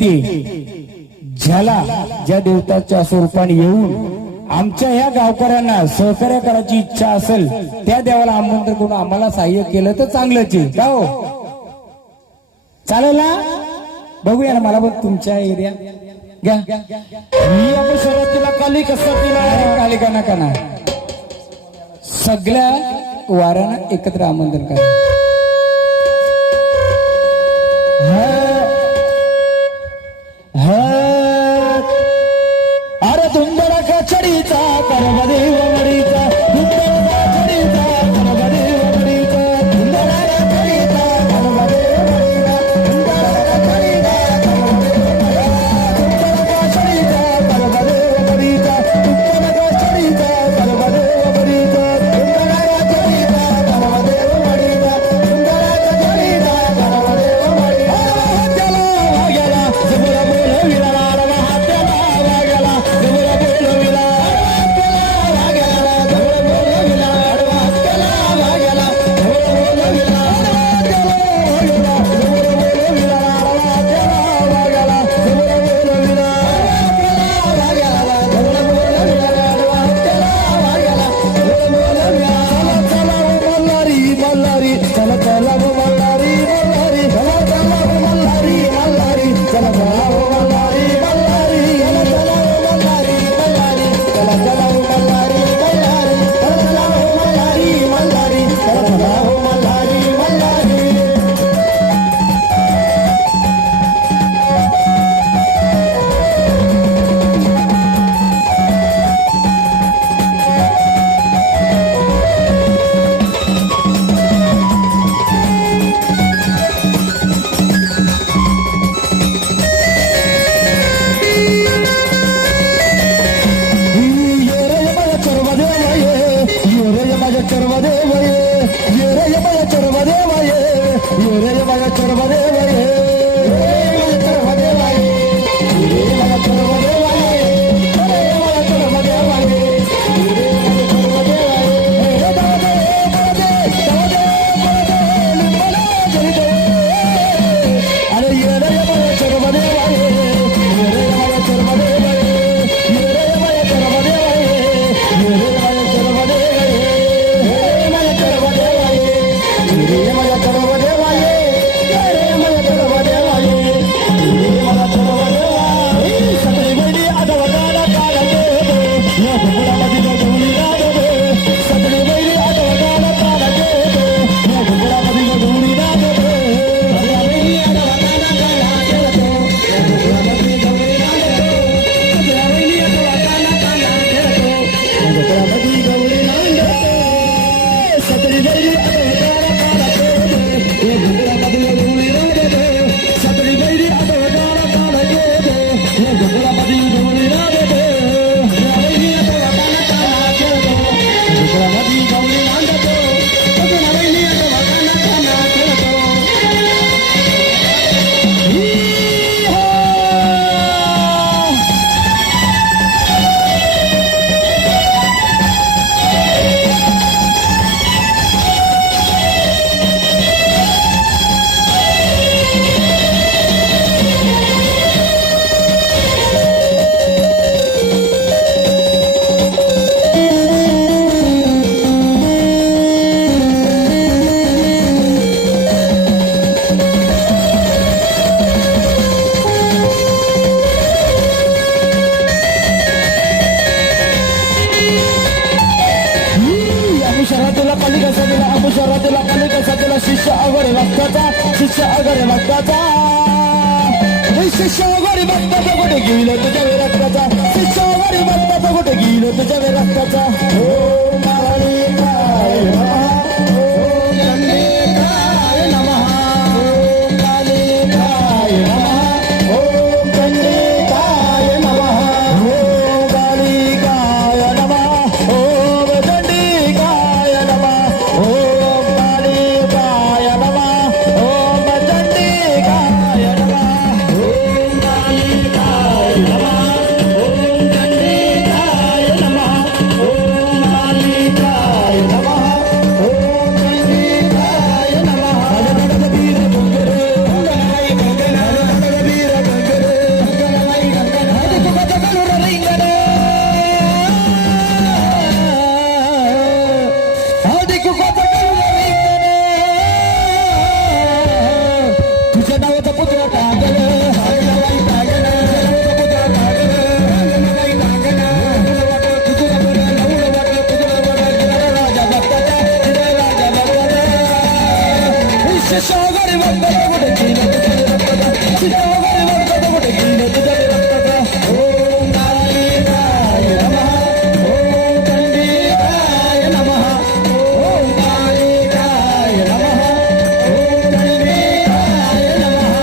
नित्य ज्याला ज्या देवताच्या स्वरूपाने येऊन आमच्या ह्या गावकऱ्यांना सहकार्य करायची इच्छा असेल त्या देवाला आमंत्रण करून आम्हाला सहाय्य केलं तर चांगलंच आहे का हो? चालेल ना? बघूया ना, मला पण तुमच्या एरिया घ्या. मी आपण शहरातला काली कसा तिला कालिका नका ना, सगळ्या वारांना एकत्र आमंत्रण करा. अरे तुंबरा कचडीचा कर्मदेव मडीचा तुंबरा कचडीचा कर्मदेव मडीचा तुंबरा कचडीचा कर्मदेव मडीचा तुंबरा कचडीचा कर्मदेव मडीचा तुंबरा कचडीचा कर्मदेव मडीचा तुंबरा कचडीचा कर्मदेव मडीचा तुंबरा कचडीचा कर्मदेव मडीचा तुंबरा कचडीचा कर्मदेव मडीचा त्याला वागेला जबरा बोलविला शिष्य अगोरे भक्ताचा शिष्य अगोरे भक्ताचा शिष्य अगोरे भक्ताचा कुठे गेलं तुझ्या रक्ताचा शिष्य अगोरे भक्ताचा कुठे गेलं तुझ्या रक्ताचा ओम कालिकाय नमः ओम चंडिकाय नमः ओम कालिकाय नमः ओम चंडिकाय नमः ओम चंडिकाय नमः ओम कालिकाय नमः ओम चंडिकाय नमः ओम कालिकाय नमः ओम चंडिकाय नमः ओम कालिकाय नमः ओम शिष्यावरी भक्त कुठे गेलं तुझ्या रक्ताचा शिष्यावरी भक्त कुठे गेलं तुझ्या रक्ताचा ओम कालिकाय नमः ओम चंडिकाय नमः ओम कालिकाय नमः ओम चंडिकाय नमः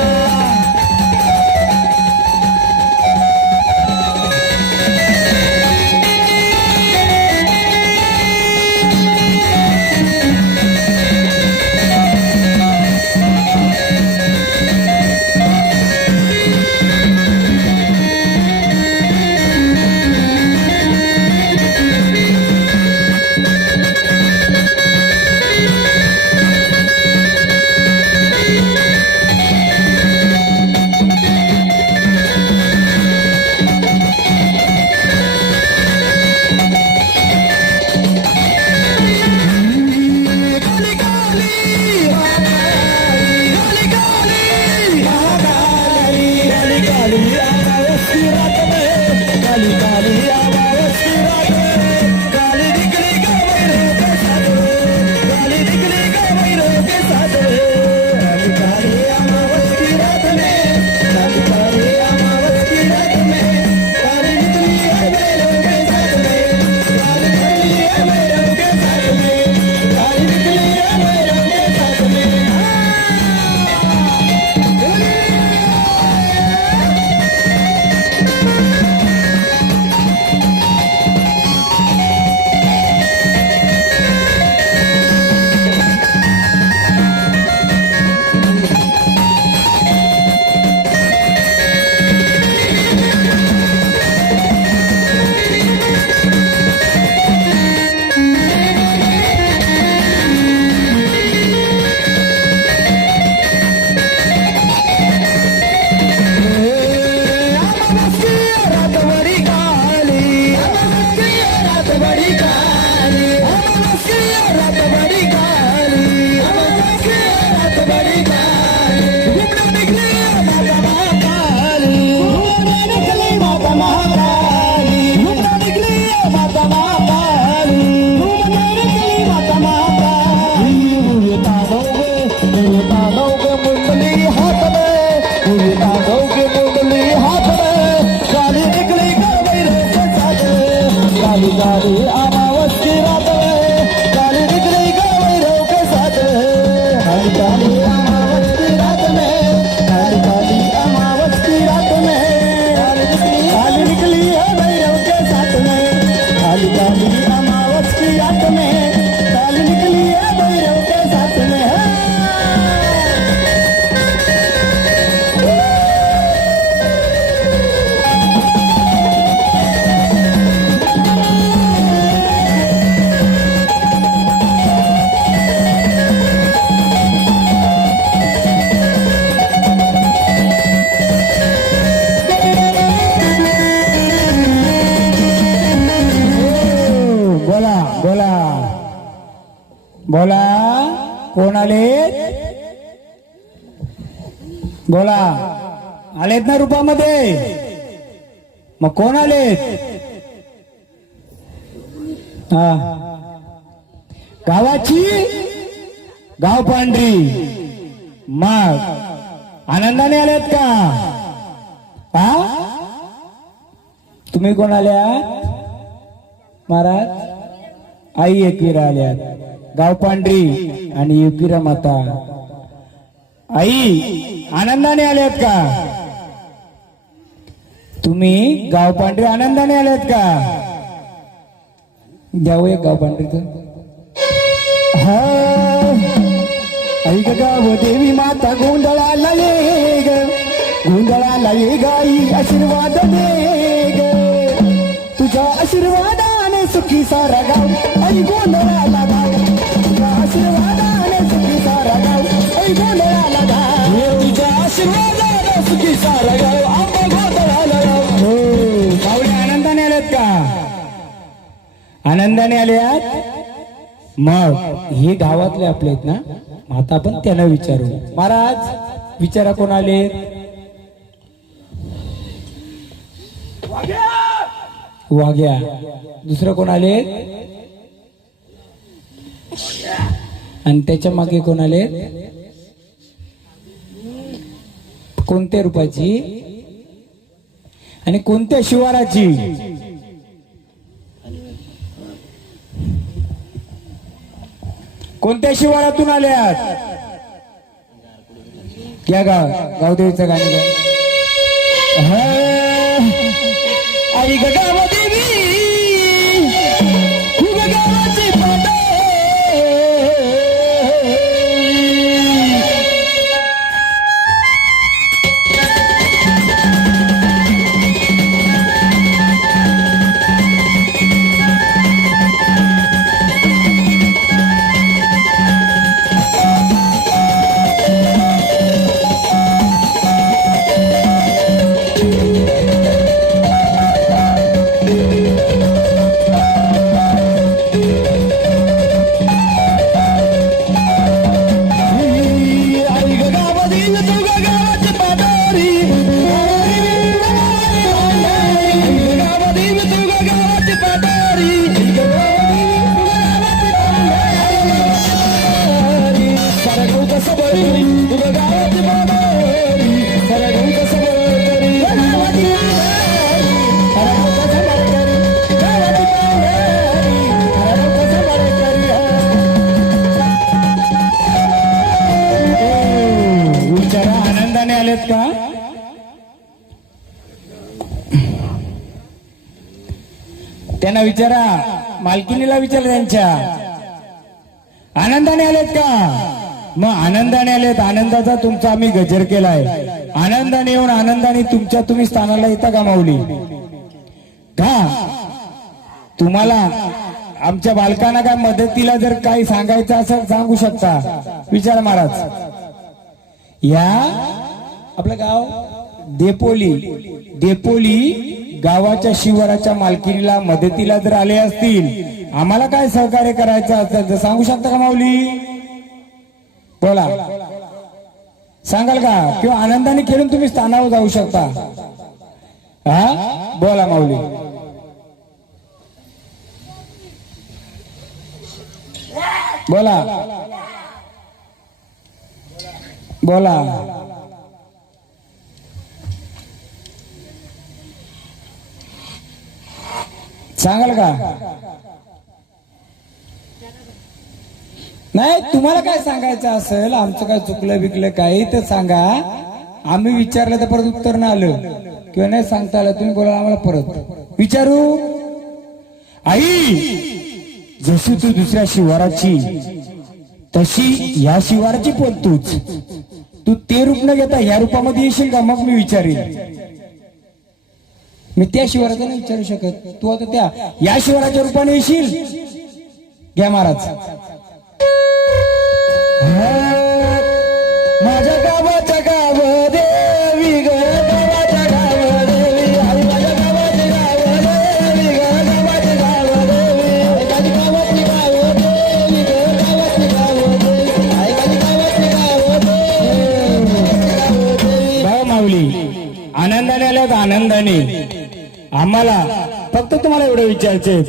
बोला कोण आले बोला आलेत ना रूपामध्ये मग कोण आलेत हा गावाची गाव पांढरी मग आनंदाने आलेत का हा तुम्ही कोण आल्यात महाराज आई एकविरा आल्यात गाव पांढरी आणि एकविरा माता आई आनंदाने आल्यात का तुम्ही गाव पांढरी आनंदाने आल्यात का द्यावं एक गाव पांढरीचं हा ऐक गाव देवी माता गोंधळाला ये ग गोंधळाला ये गाई आशीर्वाद दे ग तुझ्या आशीर्वादाने सुखी सारा गाव आई गोंधळाला गाव तुझ्या आशीर्वादाने सुखी सारा गाव आई गोंधळाला गाव तुझ्या आशीर्वादाने सुखी सारा गाव आंबा गोंधळाला गाव हो माऊली आनंदाने आल्यात का आनंदाने आल्यात मग हे गावातले आपले आहेत ना आता आपण त्यांना विचारू महाराज विचारा कोण आले वाघ्या दुसरं कोण आले आणि त्याच्या मागे कोण आले कोणत्या रूपाची आणि कोणत्या शिवाराची? कोणत्या शिवारातून आल्यात? क्या गावदेवीचं गाणं गाय. आई ग गावदेवी खूप गावाची पातळी. आनंदाने आलेत का? त्यांना विचारा, मालकिनीला विचारा त्यांच्या. आनंदाने आलेत का? मग आनंदाने आलेत. आनंदाचा तुमचा आम्ही गजर केलाय. आनंदाने येऊन आनंदाने तुमच्या तुम्ही स्थानाला येता का माऊली? का तुम्हाला आमच्या बालकांना काय मदतीला जर काही सांगायचं असेल सांगू शकता? विचारा महाराज. या आपलं गाव देपोली गावाच्या शिवाराच्या मालकीला मदतीला जर आले असतील, आम्हाला काय सहकार्य करायचं असेल तर सांगू शकता का माऊली? बोला, सांगाल का? किंवा आनंदाने खेळून तुम्ही स्थानावर जाऊ शकता. हा बोला माऊली. बोला बोला. सांगाल का? नाही, तुम्हाला काय सांगायचं असेल, आमचं काय चुकलं बिकलं काही तर सांगा. आम्ही विचारलं तर परत उत्तर नाही आलं किंवा नाही सांगता आलं, तुम्ही बोला आम्हाला परत विचारू. आई, जशी तू दुसऱ्या शिवाराची तशी या शिवाराची पण तू ते रूप न घेता ह्या रूपामध्ये येशील का? मग मी विचारेन. मी त्या शिवाराचं नाही विचारू शकत. तू आता त्या या शिवाराच्या रूपाने येशील. घ्या महाराज. माझ्या गावाच्या गाव देवी ग, गावाच्या गाव देवी. आई माझ्या गावाचे गाव देवी ग, गावाचे गाव देवी. आई माझी गावाची गाव देवी ग, गावाची गाव देवी. आई माझी गावाची गाव देवी. भाऊ माऊली आनंदाने आल्यात. आनंदाने आम्हाला फक्त तुम्हाला एवढं विचारायचंय,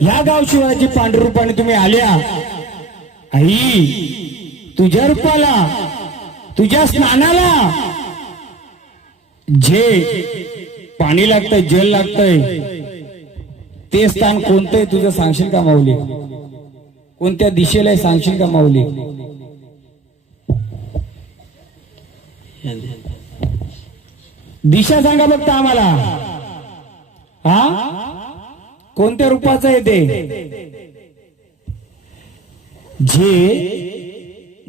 ह्या गाव शिवाराची पांढर रूपाने तुम्ही आल्या. आई, तुझ्या रूपाला, तुझ्या स्नानाला जे पाणी लागतंय, जल लागतंय, ते स्थान कोणतंय तुझं सांगशील का माऊली? कोणत्या दिशेला आहे सांगशील का माऊली? दिशा सांगा फक्त आम्हाला. हा कोणत्या रूपाचं आहे ते? जे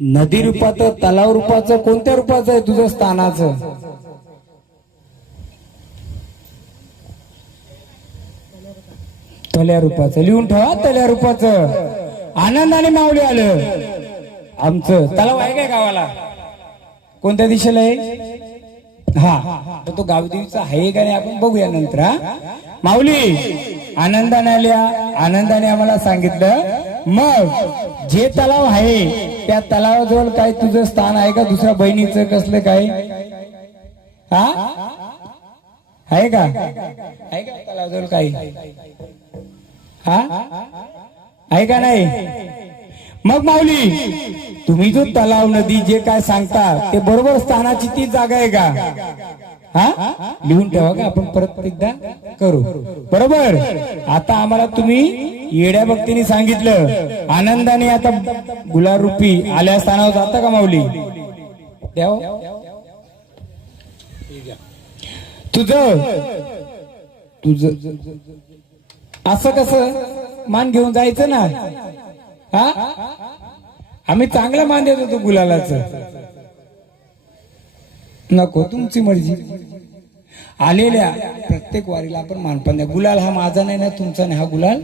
नदी रूपाचं, तलाव रूपाचं, कोणत्या रूपाचं आहे तुझं स्थानाचं? तल्या रूपाचं लिहून ठेवा. तल्या रूपाचं. आनंदाने माऊली आलं. आमचं तलाव आहे काय गावाला? कोणत्या दिशेला आहे? हा, तो गावदेवीचा आहे का नाही आपण बघूया नंतर. हा माऊली आनंदाने आल्या. आनंदाने आम्हाला सांगितलं. मग जे तलाव आहे त्या तलावाजवळ काय तुझं स्थान आहे का? दुसऱ्या बहिणीचं कसलं काय? हा आहे का? आहे का तलावाजवळ काही? हा आहे का नाही? मग माऊली तुम्ही जो तलाव नदी जे काय सांगता ते बरोबर स्थानाची ती जागा आहे का? हा लिहून ठेवा का आपण परत एकदा करू बरोबर. आता आम्हाला तुम्ही येड्या भक्तीने सांगितलं आनंदाने आता गुलाल रूपी आल्या स्थानावर जाता का माऊली? द्याव तुझं तुझं असं कसं मान घेऊन जायचं ना. हा आम्ही चांगला मान देत होतो गुलालाच. नको तुमची मर्जी. आलेल्या प्रत्येक वारीला आपण मानपान द्या. गुलाल हा माझा नाही ना तुमचा नाही. हा गुलाल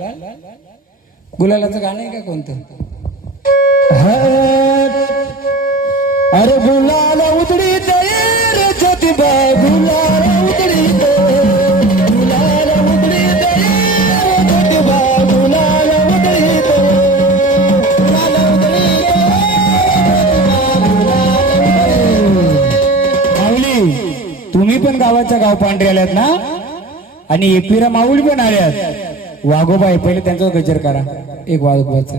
गुलालाचं गाणं आहे का कोणतं? अरे गुलाल उधळीत रे ज्योतिबा गुलाल उधळीत गुलाल उधळीत रे ज्योतिबा गुलाल उधळीत गुलाल उधळीत. माऊली तुम्ही पण गावाच्या गाव पांढरे आल्यात ना आणि एपिरा माऊली पण आल्यात. वाघोबाई पहिले त्यांचा गजर करा एक वाघोबाचा.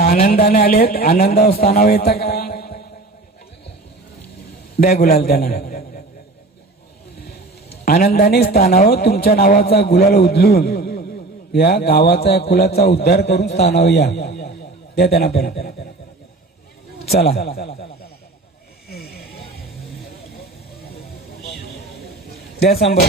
आनंदाने आलेत. आनंद स्थानावर येता का? द्या गुलाल त्यांना. आनंदाने स्थानावर तुमच्या नावाचा गुलाल उधळून या गावाचा कुलाचा उद्धार करून स्थानावर या. द्या त्यांना पण. चला द्या सांभाळ.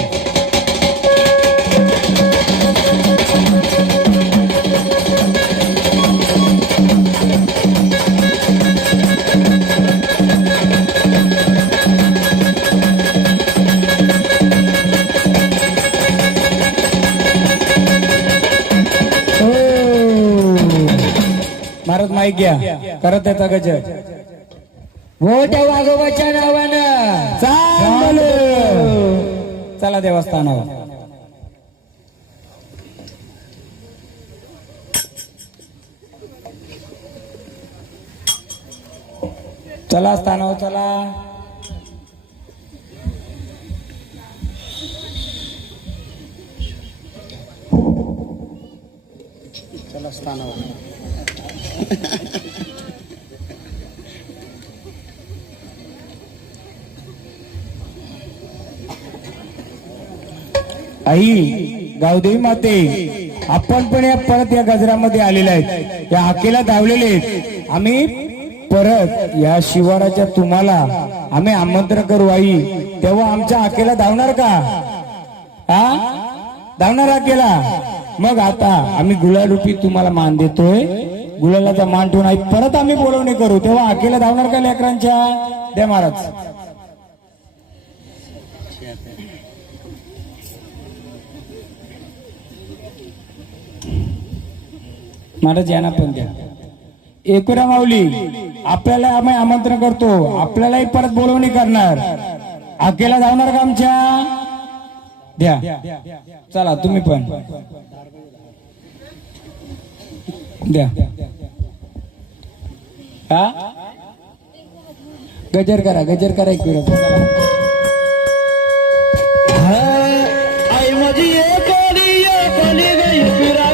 महाराज माईक घ्या करत येता गजर. मोठ्या वाघोबाच्या नावानं चला देवस्थानावर. चला स्थानावर चला. चला स्थानावर. आई गावदेवी माते आपण पण या परत या गजरामध्ये आलेले आहेत. या हाकेला धावलेले आहेत. आम्ही परत या शिवाराच्या तुम्हाला आम्ही आमंत्रण करू आई. तेव्हा आमच्या हाकेला धावणार का? हा धावणार हाकेला. मग आता आम्ही गुलालरूपी तुम्हाला मान देतोय. गुलालाचा मान ठेवून आई परत आम्ही बोलवणे करू. तेव्हा हाकेला धावणार का लेकरांच्या? द्या महाराज. महाराज यांना पण द्या. एकुरा माऊली आपल्याला आम्ही आमंत्रण करतो. आपल्यालाही परत बोलवणी करणार. हाकेला धावणार का आमच्या? द्या. चला तुम्ही पण द्या. हा गजर करा गजर करा. एक आई माझी एकोली गई फिरा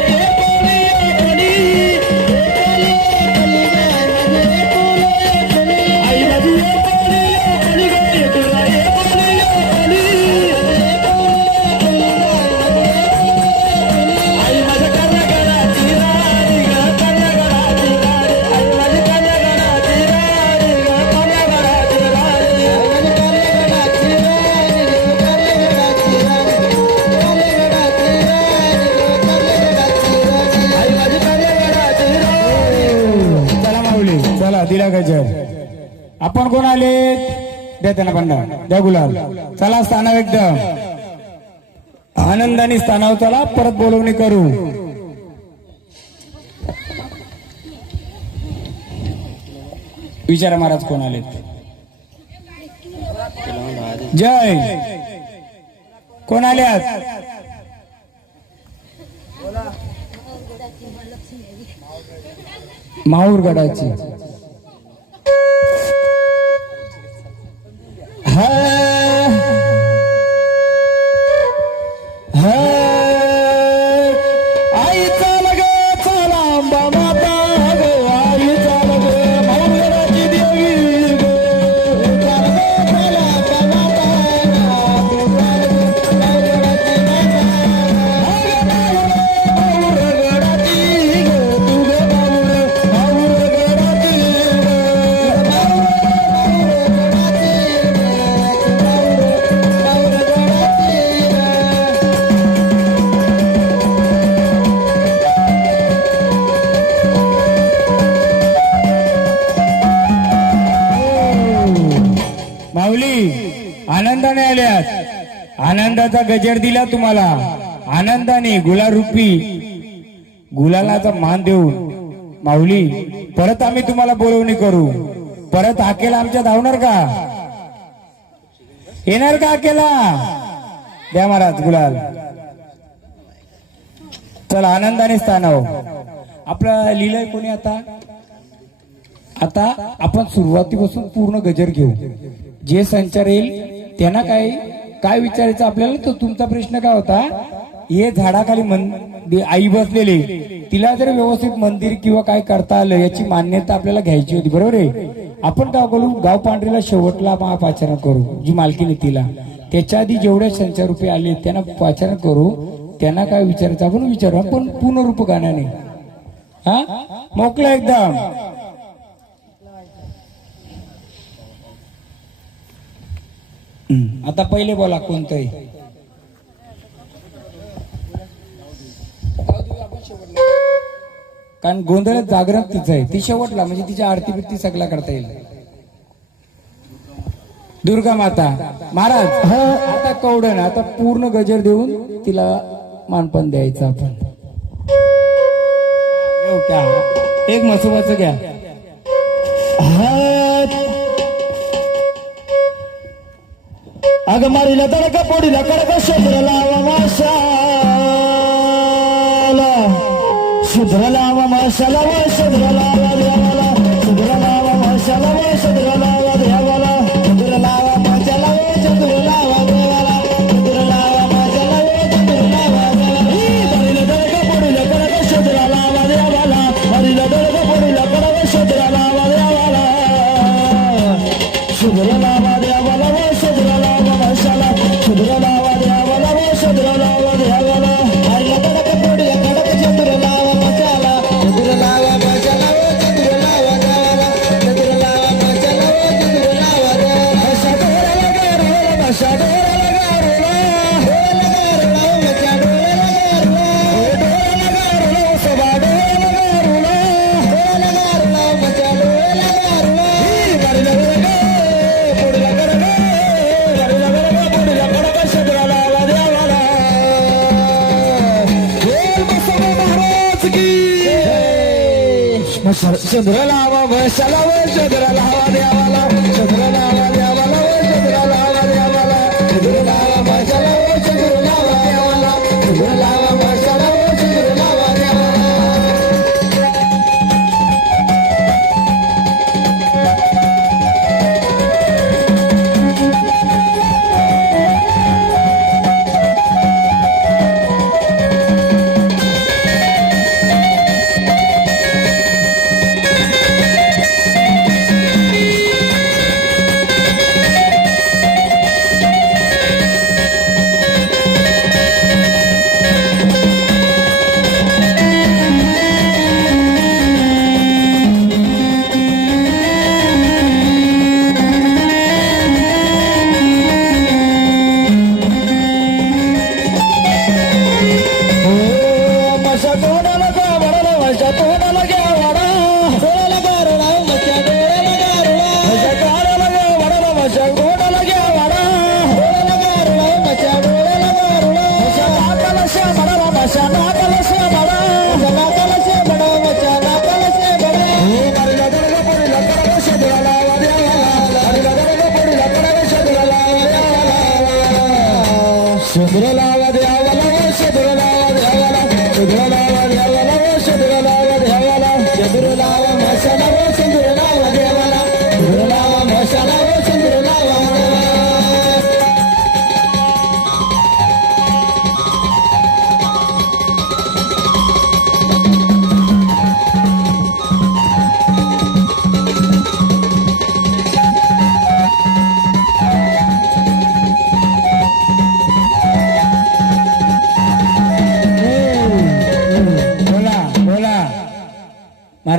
दिला गजर. आपण कोण आले? द्या त्यांना पंडा. द्या गुलाल. चला स्थानावर एकदम आनंदाने स्थानावर चला. परत बोलवणी करू. विचारा महाराज कोण आलेत. जय कोण आल्यात. माहूरगडाची आई चाल ग चला अंबा माता ग आई चाल ग माऊरगडाची देवी ग चाल ग चला अंबा माता ग माऊरगडाची माऊली आनंदाने आल्यात. आनंदाचा गजर दिला तुम्हाला. आनंदाने गुलारूपी गुलालाचा मान देऊन माऊली परत आम्ही तुम्हाला बोलवणी करू. परत हाकेला आमच्या धावणार का. येणार का हाकेला. द्या महाराज गुलाल. चला आनंदाने स्थानाव. आपला लिहिलंय कोणी आता. आता आपण सुरुवातीपासून पूर्ण गजर घेऊ. जे संचार येईल त्यांना काय विचारायचं आपल्याला. तो तुमचा प्रश्न काय होता. हे झाडाखाली आई बसलेली तिला जर व्यवस्थित मंदिर किंवा काय करता आलं याची मान्यता आपल्याला घ्यायची होती. बरोबर आहे. आपण काय करू गाव पांढरीला शेवटला पाचारण करू. जी मालकीने तिला त्याच्या आधी जेवढे संचार रुपये आले त्यांना पाचारण करू. त्यांना काय विचारायचं आपण विचारू. पण पूर्ण रूप गाण्याने हा मोकला एकदम. आता पहिले बोला कोणतंही. कारण गोंधळ जागरण तिचं आहे. ती शेवटला म्हणजे तिच्या आरती बिरती सगळा करता येईल. दुर्गा माता महाराज आता कवडण. आता पूर्ण गजर देऊन तिला मानपण द्यायचं आपण. घेऊ क्या एक मसोबाचं घ्या. अग मारीला तडका पोडीला कडक शुद्र लावा माशाला शुद्र लावा माशाला व शुद्र लावा देवाला शुद्र लावा माशाला व शुद्र लावा देवाला शुद्र लावा माशाला व शुद्र लावा देवाला शुद्र लावा माशाला व शुद्र लावा देवाला. मारीला तडका पोडीला कडक शुद्र लावा देवाला मारीला तडका पोडीला कडक शुद्र लावा देवाला शुद्र लावा देवाला व शुद्र लावा माशाला शुद्र लावा देवाला व शुद्र लावा देवाला मारीला तडका पोडीला कडक शुद्र लावा माशाला शुद्र लावा माशाला व शुद्र लावा देवाला शुद्र लावा माशाला व शुद्र लावा देवाला. माशा डोळ्याला गारोला माशा डोळ्याला गारोला डोळ्याला गारोला माशा डोळ्याला गारोला सभा डोळ्याला गारोला डोळ्याला गारोला माशा डोळ्याला गारोला. मारीला तडका पोडीला कडक मारीला तडका पोडीला कडक शुद्र लावा देवाला. बोल बसवा महाराज की शुद्र लावा मशाला व शुद्र लावा देवाला शुद्र लावा देवाला व शुद्र लावा देवाला शुद्र लावा मशाला व शुद्र लावा देवाला शुद्र लावा मशाला व शुद्र लावा देवाला.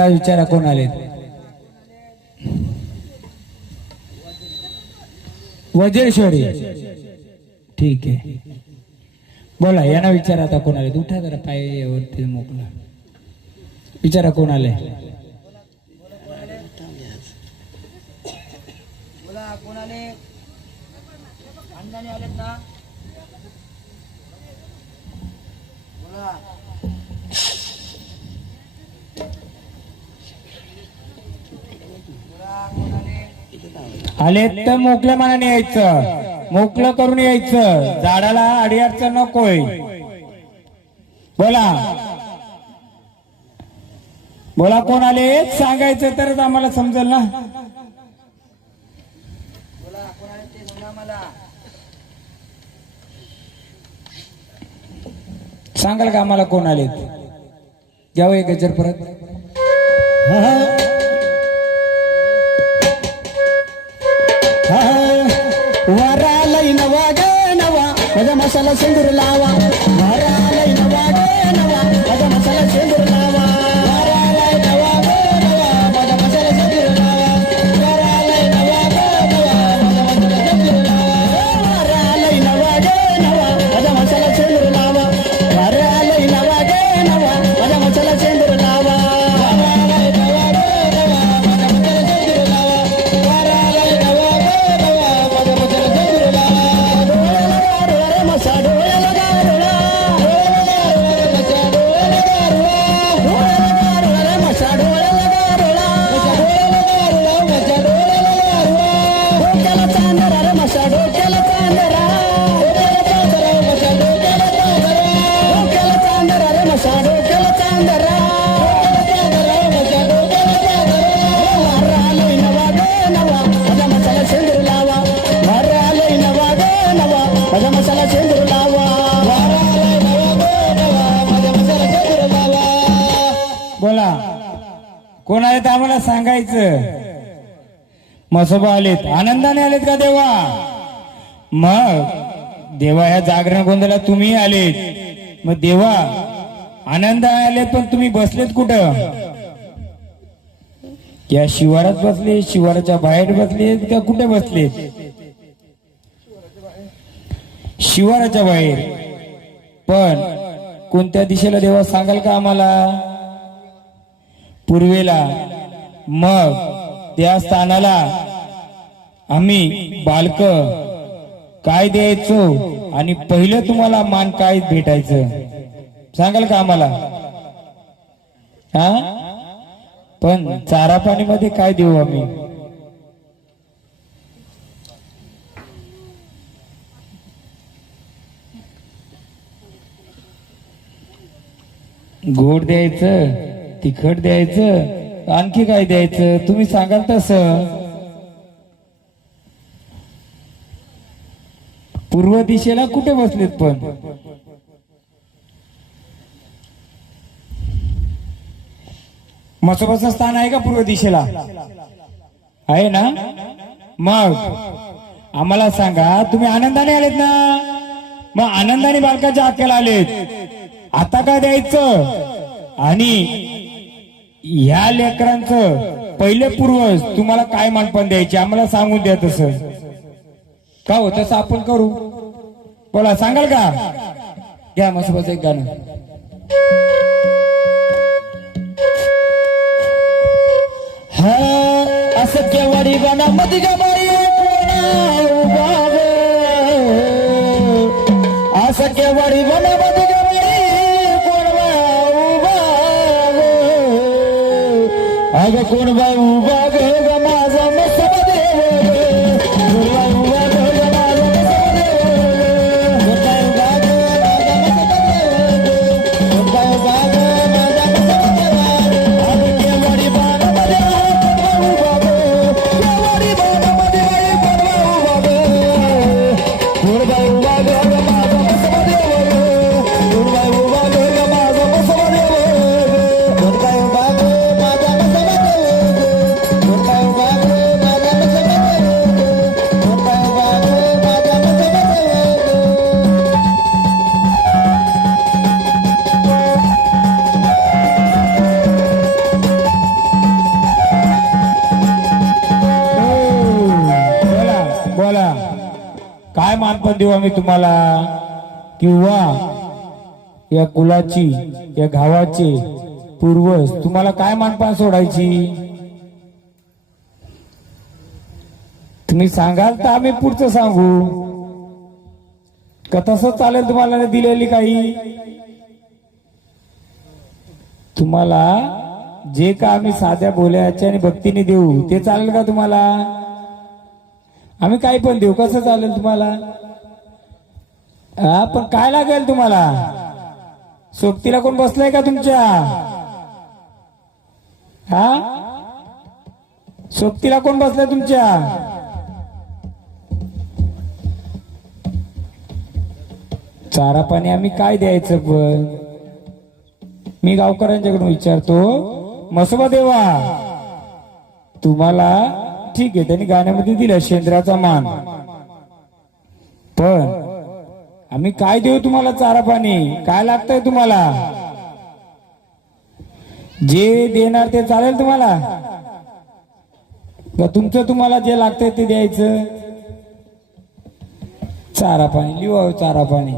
विचारा कोण आलेत. वज्रेश्वरी ठीक आहे. बोला यांना विचारा आता कोण आले. उठा जरा पायावरती मोकला. विचारा कोण आले. आले तर मोकल्या मनाने यायचं. मोकलं करून यायचं. झाडाला अडीअडचण नकोय. बोला बोला कोण आले सांगायचं तरच आम्हाला समजेल ना. सांगाल का आम्हाला कोण आलेत. घ्यावं एक गजर परत. वारा लई नवा ग नवा माझा मसाला शेंदूर लावा. वारा लई नवा ग नवा माझा मसाला शेंदूर लावा. वारा लई नवा ग नवा माझा मसाला शेंदूर लावा. वारा लई नवा ग नवा माझा मसाला शेंदूर लावा. वारा लई नवा ग नवा माझा मसाला शेंदूर लावा. वारा लई नवा ग नवा माझा मसाला शेंदूर लावा. वारा लई नवा ग नवा माझा मसाला शेंदूर लावा. वारा लई नवा ग नवा माझा मसाला शेंदूर लावा. मसा डोळ्याला गारुळा मसा डोळ्याला गारुळा मसा डोळ्याला गारुळा डोक्याला चांदरा रे मसा डोक्याला चांदरा मसा डोक्याला चांदरा डोक्याला चांदरा रे मसा डोक्याला चांदरा मसा डोक्याला चांदरा. वारा लई नवा ग नवा माझा मसाला शेंदूर लावा. वारा लई नवा ग नवा माझा मसाला शेंदूर लावा. वारा लई नवा ग नवा माझा मसाला शेंदूर लावा. बोला कोण आलेत आम्हाला सांगायचं. मसोबा आलेत. आनंदाने आलेत का देवा. मग देवा ह्या जागरण गोंधळात तुम्ही आलेत. मग देवा आनंदाने आलेत पण तुम्ही बसलेत कुठं. या शिवारात बसले शिवाराच्या बाहेर बसलेत का कुठे बसलेत. शिवाराच्या बाहेर. पण कोणत्या दिशेला देवा सांगाल का आम्हाला. पूर्वेला. मग त्या स्थानाला आम्ही बालक काय द्यायचो आणि पहिलं तुम्हाला मान काय भेटायचं सांगाल का आम्हाला. हा पण चारा पाणी मध्ये काय देऊ आम्ही. गोड द्यायचं तिखट द्यायचं आणखी काय द्यायचं तुम्ही सांगाल तसं. पूर्व दिशेला कुठे बसलेत पण. मसोबाचं स्थान आहे का पूर्व दिशेला आहे ना. मग आम्हाला सांगा तुम्ही आनंदाने आलेत ना. मग आनंदाने बालकाच्या हाकेला आलेत. आता काय द्यायचं आणि ह्या लेकरांचं पहिले पूर्वज तुम्हाला काय मानपण द्यायचे आम्हाला सांगून द्या. तसं का हो तसं आपण करू. बोला सांगाल का. घ्या मसोबाचं एक गाणं. हा असं केवाडी गाण्यामध्ये ग बाई कोण उभा ग. असं केवाडी गाण्यामध्ये ग बाई कोण उभा ग. अगं कोण बाई उभा ग ग माझा मसोबा देव ग. कोण बाई उभा ग ग माझा मसोबा देव ग. कोण बाई उभा ग माझा मसोबा देव ग. कोण बाई उभा ग माझा मसोबा देव ग. अगं केवाडी गाण्यामध्ये उभा ग. केवाडी गाण्यामध्ये बाई कोण उभा ग. कोण बाई उभा ग ग माझा मसोबा देव ग. कोण बाई उभा ग ग माझा मसोबा देव ग. कोण बाई उभा ग माझा मसोबा देव ग. काय मानपण देऊ आम्ही तुम्हाला, किंवा या कुलाची या गावाचे पूर्वज तुम्हाला काय मानपान सोडायची, तुम्ही सांगाल तर आम्ही पुढचं सांगू का तसं चालेल तुम्हाला दिलेली काही, तुम्हाला जे का आम्ही साध्या बोल्याच्या आणि भक्तीने देऊ ते चालेल का तुम्हाला, आम्ही काही पण देऊ कसं चालेल तुम्हाला, पण काय लागेल तुम्हाला, सोबतीला कोण बसलाय का तुमच्या, सोबतीला कोण बसलाय तुमच्या, चारा पाणी आम्ही काय द्यायचं, पण मी गावकऱ्यांच्याकडून विचारतो, मसोबा देवा तुम्हाला ठीक आहे त्यांनी गाण्यामध्ये दिलं शेंद्राचा मान, पण आम्ही काय देऊ तुम्हाला, चारा पाणी काय लागतंय तुम्हाला, जे देणार ते चालेल तुम्हाला, तुमचं तुम्हाला जे लागतंय ते द्यायचं, चारा पाणी लिहू चारा पाणी,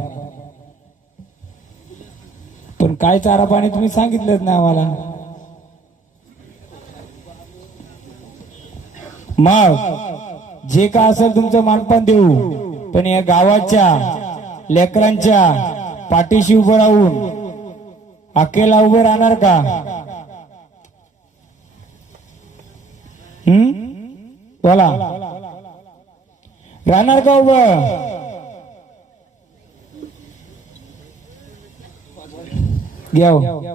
पण काय चारा पाणी तुम्ही सांगितलंच ना आम्हाला, मग जे का असेल तुमचं मानपान देऊ, पण या गावाच्या लेकरांच्या पाठीशी उभं राहून अकेला उभं राहणार का, बोला राहणार का उभं, घ्या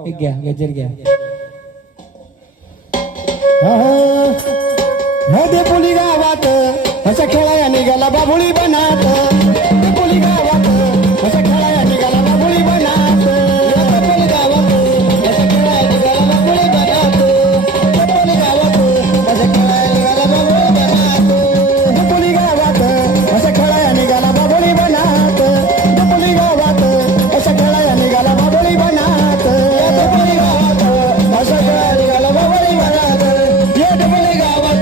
एक घ्या गजर घ्या, देपोली गावात अशा खेळाया निघाला बाभुळी बनात, देपोली गावात अशा खेळाया निघाला बाभुळी बनात, देपोली गावात अशा खेळाया निघाला बाभुळी बनात, देपोली गावात अशा खेळाया निघाला बाभुळी बनात, देपोली गावात अशा खेळाया निघाला बाभुळी बनात, देपोली गावात अशा खेळाया निघाला बाभुळी बनात, देपोली गावात अशा खेळाया निघाला बाभुळी बनात, देपोली गावात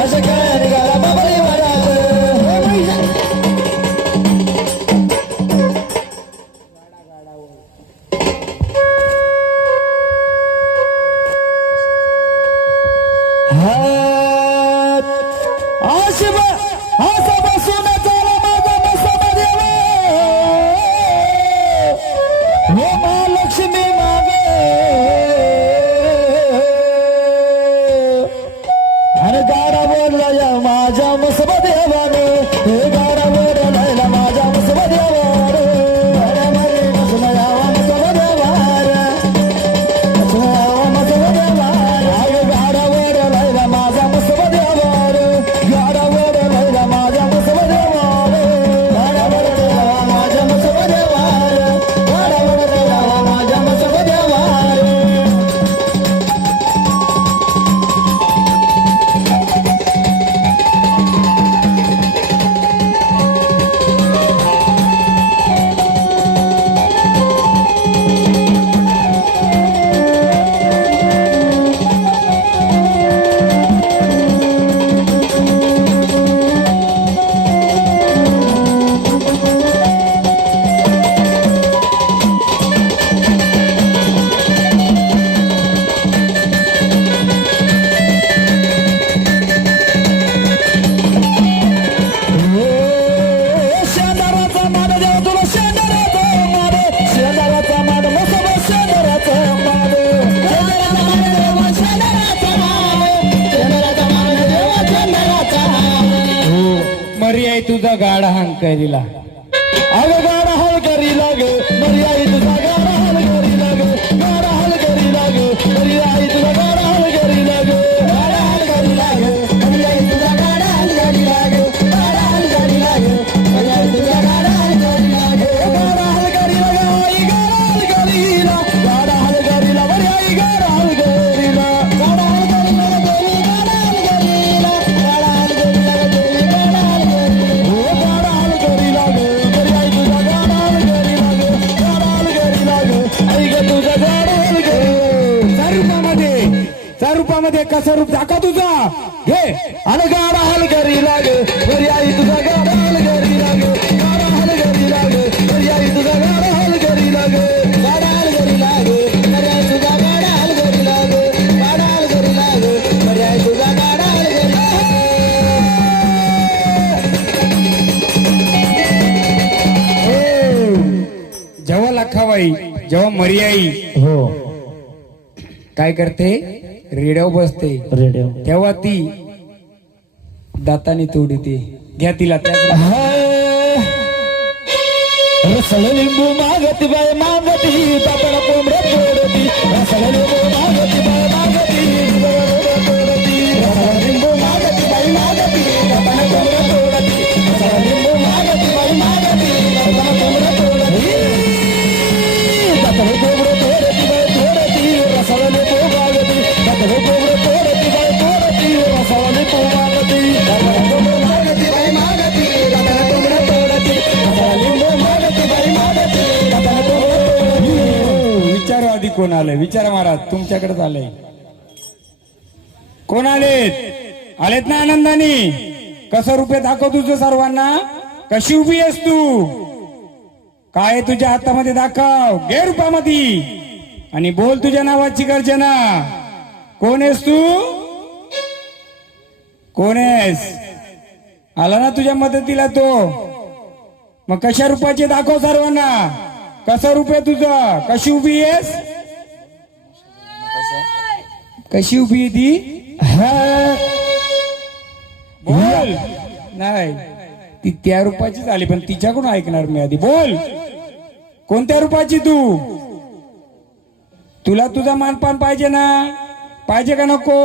अशा खेळाया निघाला बाभुळी बनात, माझ्या मसबा देवाने हे गाडावर लायला माझ्या मसबा देवाने गाडामध्ये मसबा यावा मसबा देवार मसबा देवार आगे गाडावर लायला माझा मसबा देवार गाडावर लायला माझ्या मसबा देवार गाडावर लायला माझ्या मसबा देवार गाडावर लायला माझ्या मसबा देवार तुझा गाडा हंकरीला अगं गाडा हल करी लागे मरी आई तुझा गाडा हल करी लागे गाडा हल करी लागे मरी आई तुझा गाडा हल करी लागे गाडा हल करी लागे मरी आई तुझा गाडा हल करी लागे गाडा हल करी लागे मरी आई तुझा गाडा हल करी लागे गाडा हल करी लागे आई गाडा हल करी ला गाडा हल करी ला मरी आई गाडा हल करी ला गाडा हल करी लागे तेरी गाडा हल करी ला गाडा हल करी लागे तेरी गाडा हल करी ओ गाडा हल करी लागे मरी आई तुझा गाडा हल करी लागे गाडा हल करी लागे आई ग तुझा गाडा हल करी त्या रूपामध्ये कसा रूप दाखव तुझा हे अन गाडा हल करी लागे मरी आई तुझा गाडा हल करी लागे जेव्हा मर्याई हो काय करते रेड्यावर बसते रेडिओ तेव्हा ती दाताने तोडते. घ्या तिला त्या रसळ लिंबू मागती बाय मागती तापड कोंबड्या तोडती रसळ लिंबू मागती बाय मागती तोडती रसळ लिंबू मागती बाय मागती तापड कोंबड्या तोडती रसळ लिंबू मागती बाय मागती तापड कोंबड्या तोडती तापड कोंबड्या तोडती बाय तोडती रसळ लिंबू मागती तापड कोंबड्या तोडती बाय तोडती रसळ लिंबू मागती तापड कोंबड्या मागती बाय मागती तापड कोंबड्या तोडती रसळ लिंबू विचारू आधी कोण आलंय विचारा महाराज तुमच्याकडेच आलंय. कोण आलेत आलेत ना आनंदाने. कसं रुपये दाखव तुझं सर्वांना. कशी उभी आहेस तू. काय आहे तुझ्या हातामध्ये दाखव. घे रुपयामध्ये आणि बोल तुझ्या नावाची गर्जना. कोण आहेस तू. कोण आहेस. आला ना तुझ्या मदतीला तो. मग कशा रुपयाचे दाखव सर्वांना. कसं रुपये तुझं. कशी उभी आहेस. कशी उभी आहे ती. बोल. नाही ती त्या रुपयाची झाली पण तिच्याकडून ऐकणार मी आधी. बोल कोणत्या रुपयाची तू. तुला तुझा मानपान पाहिजे ना. पाहिजे का नको.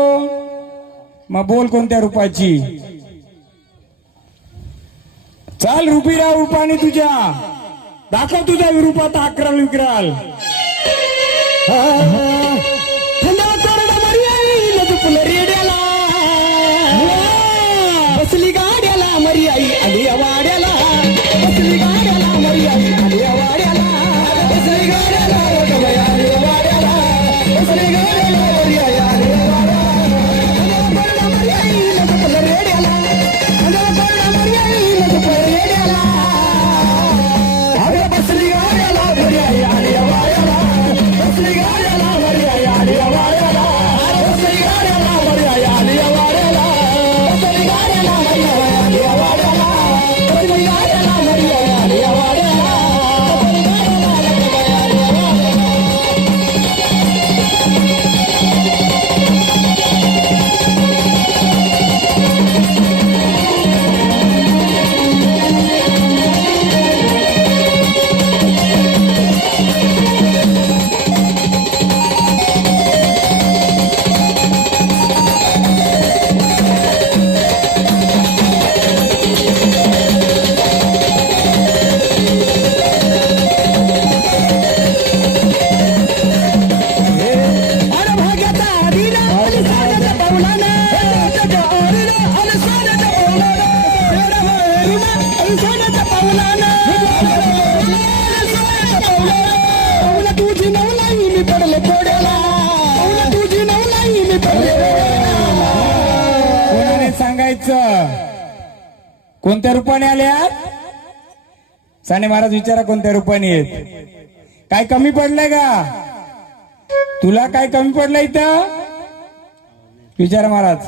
मग बोल कोणत्या रुपयाची. चाल रुपी राव रूपाने तुझ्या. दाखव तुझा विरूपात अकराल विकराल. बसली गाड्याला मरी आई आली वाड्याला. बसली गाड्याला मरी आई आली वाड्याला. बसली गाड्याला आली वाड्याला. बसली गाड्याला मरी आई आली वाड्याला. मरी आई लजपल रेड्याला. मरी आई लजपल रेड्याला. बसली गाड्याला मरी आई आली वाड्याला. बसली गाड्याला मरी आई आली वाड्याला. बसली गाड्याला मरी आई आली वाड्याला. बसली गाड्याला मरी आई आली वाड्याला. बसली गाड्याला मरी आई आली वाड्याला. बसली कोणाने सांगायचं. कोणत्या रूपाने आल्यात. साने महाराज विचारा कोणत्या रूपाने आहेत. काय कमी पडलंय का. तुला काय कमी पडलंय इथं. विचारा महाराज.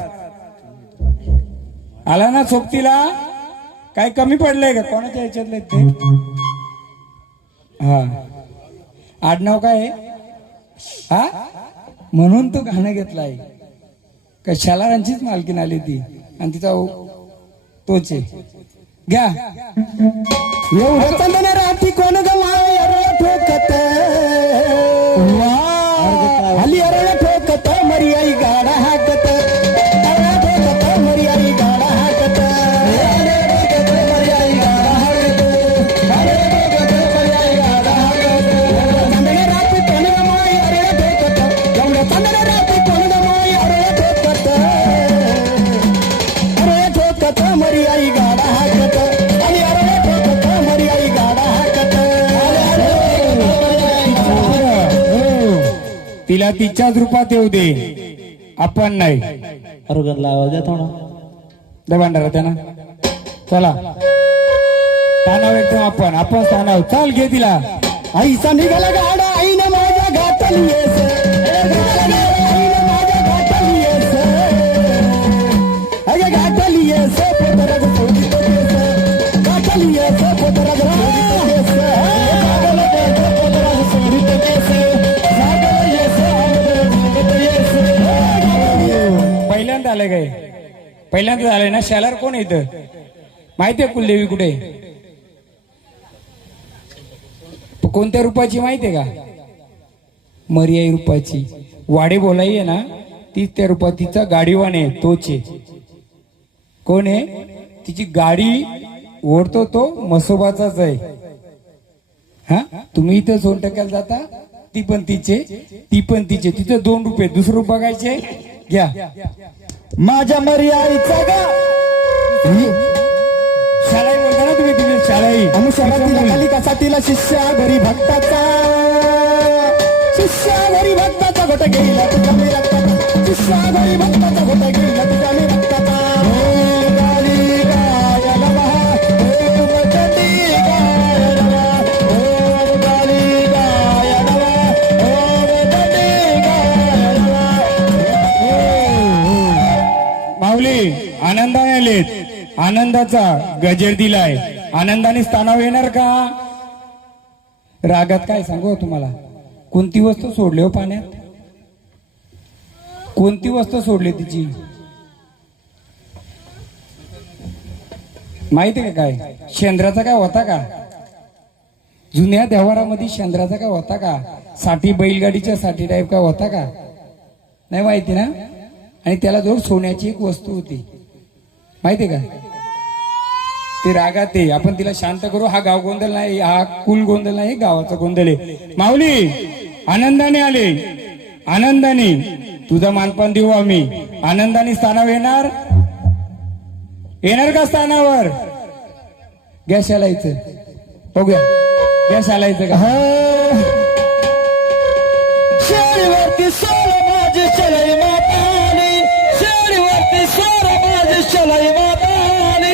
आला ना सोबतीला. काय कमी पडलंय का. कोणाच्या ह्याच्यातलं ते. हा आडनाव काय आहे? हा म्हणून तो गाणं घेतलाय. कशाला यांचीच मालकीन आली ती आणि तिचा तोच आहे. घ्या. एवढं चंदन राठी कोण गवाय अरळ ठोकत. हल्ली अरळ ठोकत मरी आई गाडा हाकत. अरळ ठोकत मरी आई गाडा हाकत. मरी आई गाडा हाकत. मरी आई गाडा हाकत. चंदन राठी कोण गवाय अरळ ठोकत. एवढं चंदन राठी कोण गवाय अरळ ठोकत. अरळ ठोकत मरी आई गाडा हाकत. आणि अरळ ठोकत मरी आई गाडा हाकत. तिला तिच्याच रूपात येऊ दे. आपण नाही. अरुगन लावा द्या थोडा. दे भांडारा त्यांना. चला तानाव एकदम आपण तानाव. चाल घे तिला. आईचा निघाला गाडा आईनं माझ्या घाटाली येस. आईनं माझ्या घाटाली येस. अगे घाटाली येस पोतराज सोडित केस. घाटाली येस पोतराज सोडित केस. पोतराज सोडित केस. पहिल्यांदा झालंय ना. शेलार कोण येतं माहितीये? कुलदेवी कुठे? कोणत्या रूपाची माहितीये का? मर्याई रूपाची. वाडे बोलाई आहे ना, तीच त्या रूपात. तिचा गाडीवान आहे तोच आहे. कोण आहे? तिची गाडी ओढतो तो मसोबाचाच आहे. हा, तुम्ही इथं सोनटक्याला जाता, ती पण तिचे, ती पण तिचे. तिथं 2 रूप आहे. दुसरं रूप बघायचे घ्या. माझ्या मर्याईचा गा शालाई बोलता ना तुम्ही, तुम्ही शालाई. अनुशरातीला कालिकासाठीला शिष्या घरी भक्ताचा, शिष्या घरी भक्ताचा घोट गेला तुझ्या मी रक्ताचा, शिष्या घरी भक्ताचा घोट गेला तुझ्या मी रक्ताचा. ओम कालिकाय नमः, ओम चंडिकाय नमः, ओम कालिकाय नमः, ओम चंडिकाय नमः. माऊली आनंदाने आलेत. आनंदाचा गजर दिलाय. आनंदाने स्थानावर येणार का? रागात काय सांगू तुम्हाला? कोणती वस्तू सोडली हो पाण्यात? कोणती वस्तू सोडली तिची माहिती का? काय शेंद्राचा काय होता का? जुन्या व्यवहारामध्ये शेंद्राचा काय होता का? साठी बैलगाडीच्या साठी टाईप काय होता का? नाही माहिती ना. आणि त्याला जोड सोन्याची एक वस्तू होती माहिती का? ते रागात आहे. आपण तिला शांत करू. हा गाव गोंधळ नाही, हा कुल गोंधळ नाही, गावाचा गोंधळ आहे. माऊली आनंदाने आले. आनंदाने तुझा मानपान देऊ आम्ही. आनंदाने स्थानावर येणार. येणार का स्थानावर? गॅस आलायचं बघूया. गॅस आलायचं का? शेळीवरती सोल माझी चलाई मातानी, शेळीवरती सोल माझी चलाई मातानी.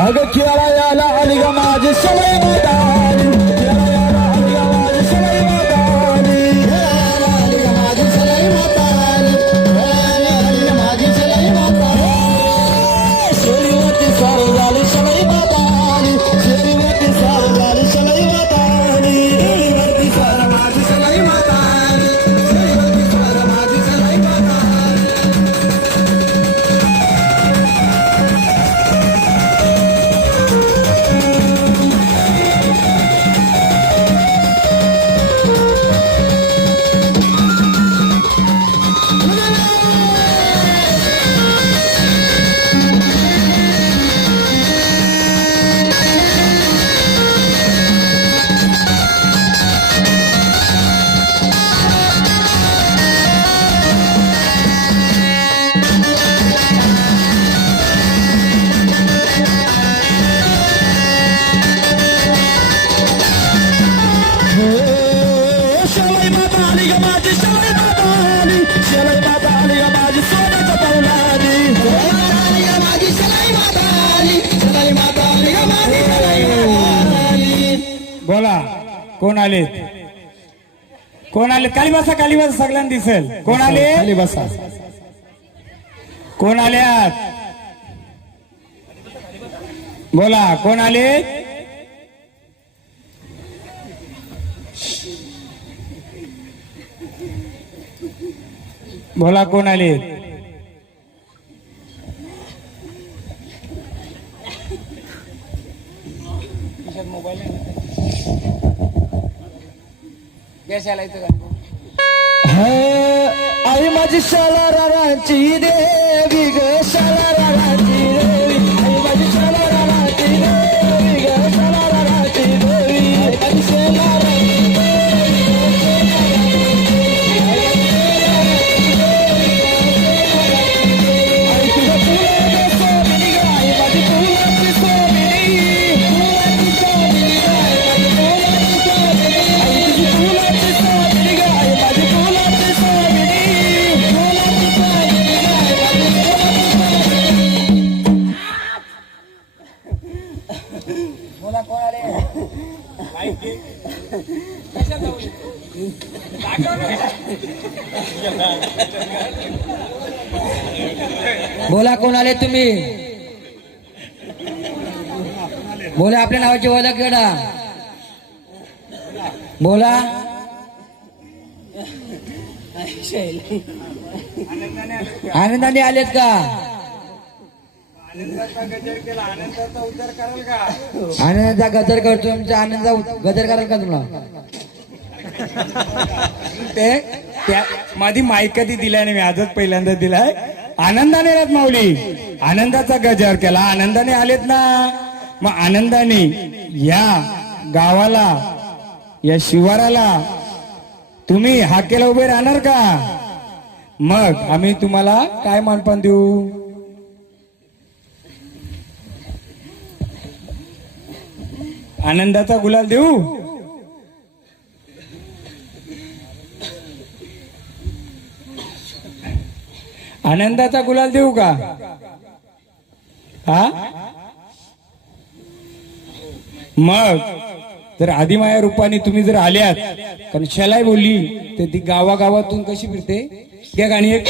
अगं खेळायला आली ग माझी चलाई मातानी, खेळायला आली ग माझी चलाई मातानी, खेळायला आली ग माझी चलाई मातानी, खेळायला आली ग माझी चलाई मातानी. शेळीवरती सोल झाली चलाई मातानी, शेळीवरती सोल झाली चलाई मातानी, शेळीवरती सोल माझी चलाई मातानी, शेळीवरती सोल माझी चलाई मातानी. शलाई माता आली ग माझी, शलाई माता आली, शलाई माता आली ग माझी सोन्याच्या पावलानी, आली ग माझी शलाई माता आली, शलाई माता आली ग माझी शलाई माता आली. बोला कोण आले? कोण आले? खाली बसा, खाली बसा, सगळ्यांना दिसेल. कोण आले? खाली बसा. कोण आल्यात? बोला कोण आले? बोला कोण आले? आई माझी शालाराची देवी ग, शालाराची देवी, आई माझी शालाराची देवी ग, शालाराची देवी, आई माझी शालाराची बोला कोण आले तुम्ही? बोला आपल्या नावाची ओळख केडा. बोला आनंदाने आलेत का? आनंदाचा गजर करतो, तुमच्या आनंदाचा गजर कराल का तुम्हाला? त्या माझी माईक कधी दिलाय नाही, मी आजच पहिल्यांदा दिलाय. आनंदाने आलेत माऊली, आनंदाचा गजर केला, आनंदाने आलेत ना. मग आनंदाने या गावाला, या शिवाराला तुम्ही हाकेला उभे राहणार का? मग आम्ही तुम्हाला काय मानपान देऊ? आनंदाचा गुलाल देऊ? आनंदाचा गुलाल देऊ का? हा, मग जर आदिमाया रूपाने तुम्ही जर आल्यात, कारण शलाई बोलली तर ती गावागावातून कशी फिरते. घ्या गाणी एक.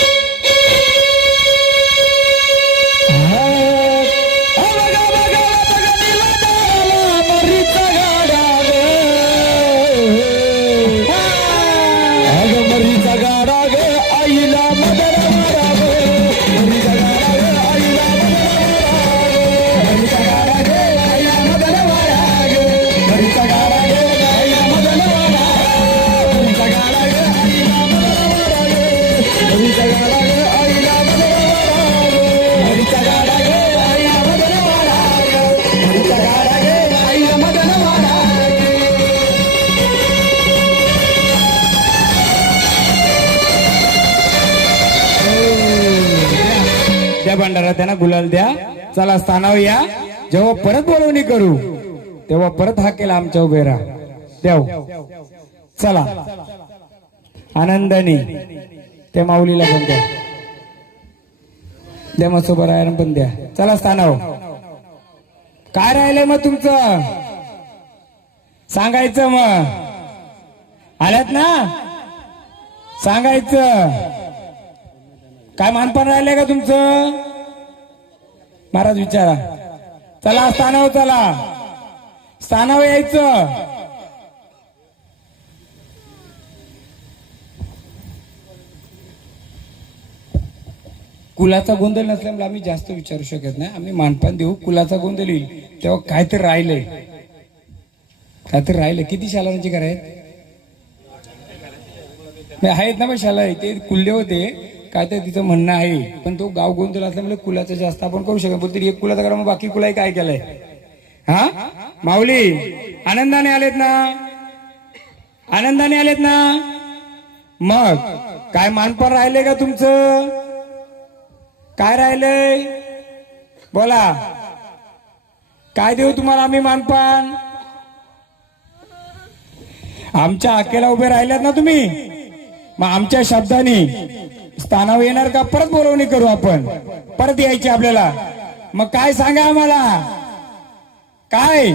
द्या भंडारा, त्यांना गुलाल द्या. चला स्थानावर या. जेव्हा परत बोलवणी करू तेव्हा परत हाकेला आमच्या उभे राहा. देव चला आनंदाने त्या माऊलीला पण द्या, द्या मग सोबरायला पण द्या. चला स्थानावर. काय राहिलंय मग तुमचं सांगायचं? मग आल्यात ना, सांगायचं. काय मानपान राहिलंय का तुमचं? महाराज विचारा. चला स्थानावर, चला स्थानावर यायचं. कुलाचा गोंधळ नसल्यामुळे आम्ही जास्त विचारू शकत नाही. आम्ही मानपान देऊ, कुलाचा गोंधळ येईल तेव्हा काय तर राहिलंय, काय तर राहिलंय. किती शालांची करायत आहेत ना? पण शाला ते कुल्ले होते काय तर तिचं म्हणणं आहे, पण तो गाव गोंधळ असल्यामुळे कुलाचं जास्त आपण करू शकत. बोलते एक कुलाचा करा, मग बाकी कुलाई काय केलंय? हा माऊली आनंदाने आलेत ना, आनंदाने आलेत ना. मग काय मानपान राहिले का तुमचं? काय राहिलंय बोला. काय देऊ तुम्हाला आम्ही मानपान? आमच्या हाकेला उभे राहिल्यात ना तुम्ही, मग आमच्या शब्दाने स्थानावर येणार का? परत बोलवणी करू आपण, परत यायची आपल्याला. मग काय सांगा आम्हाला, काय?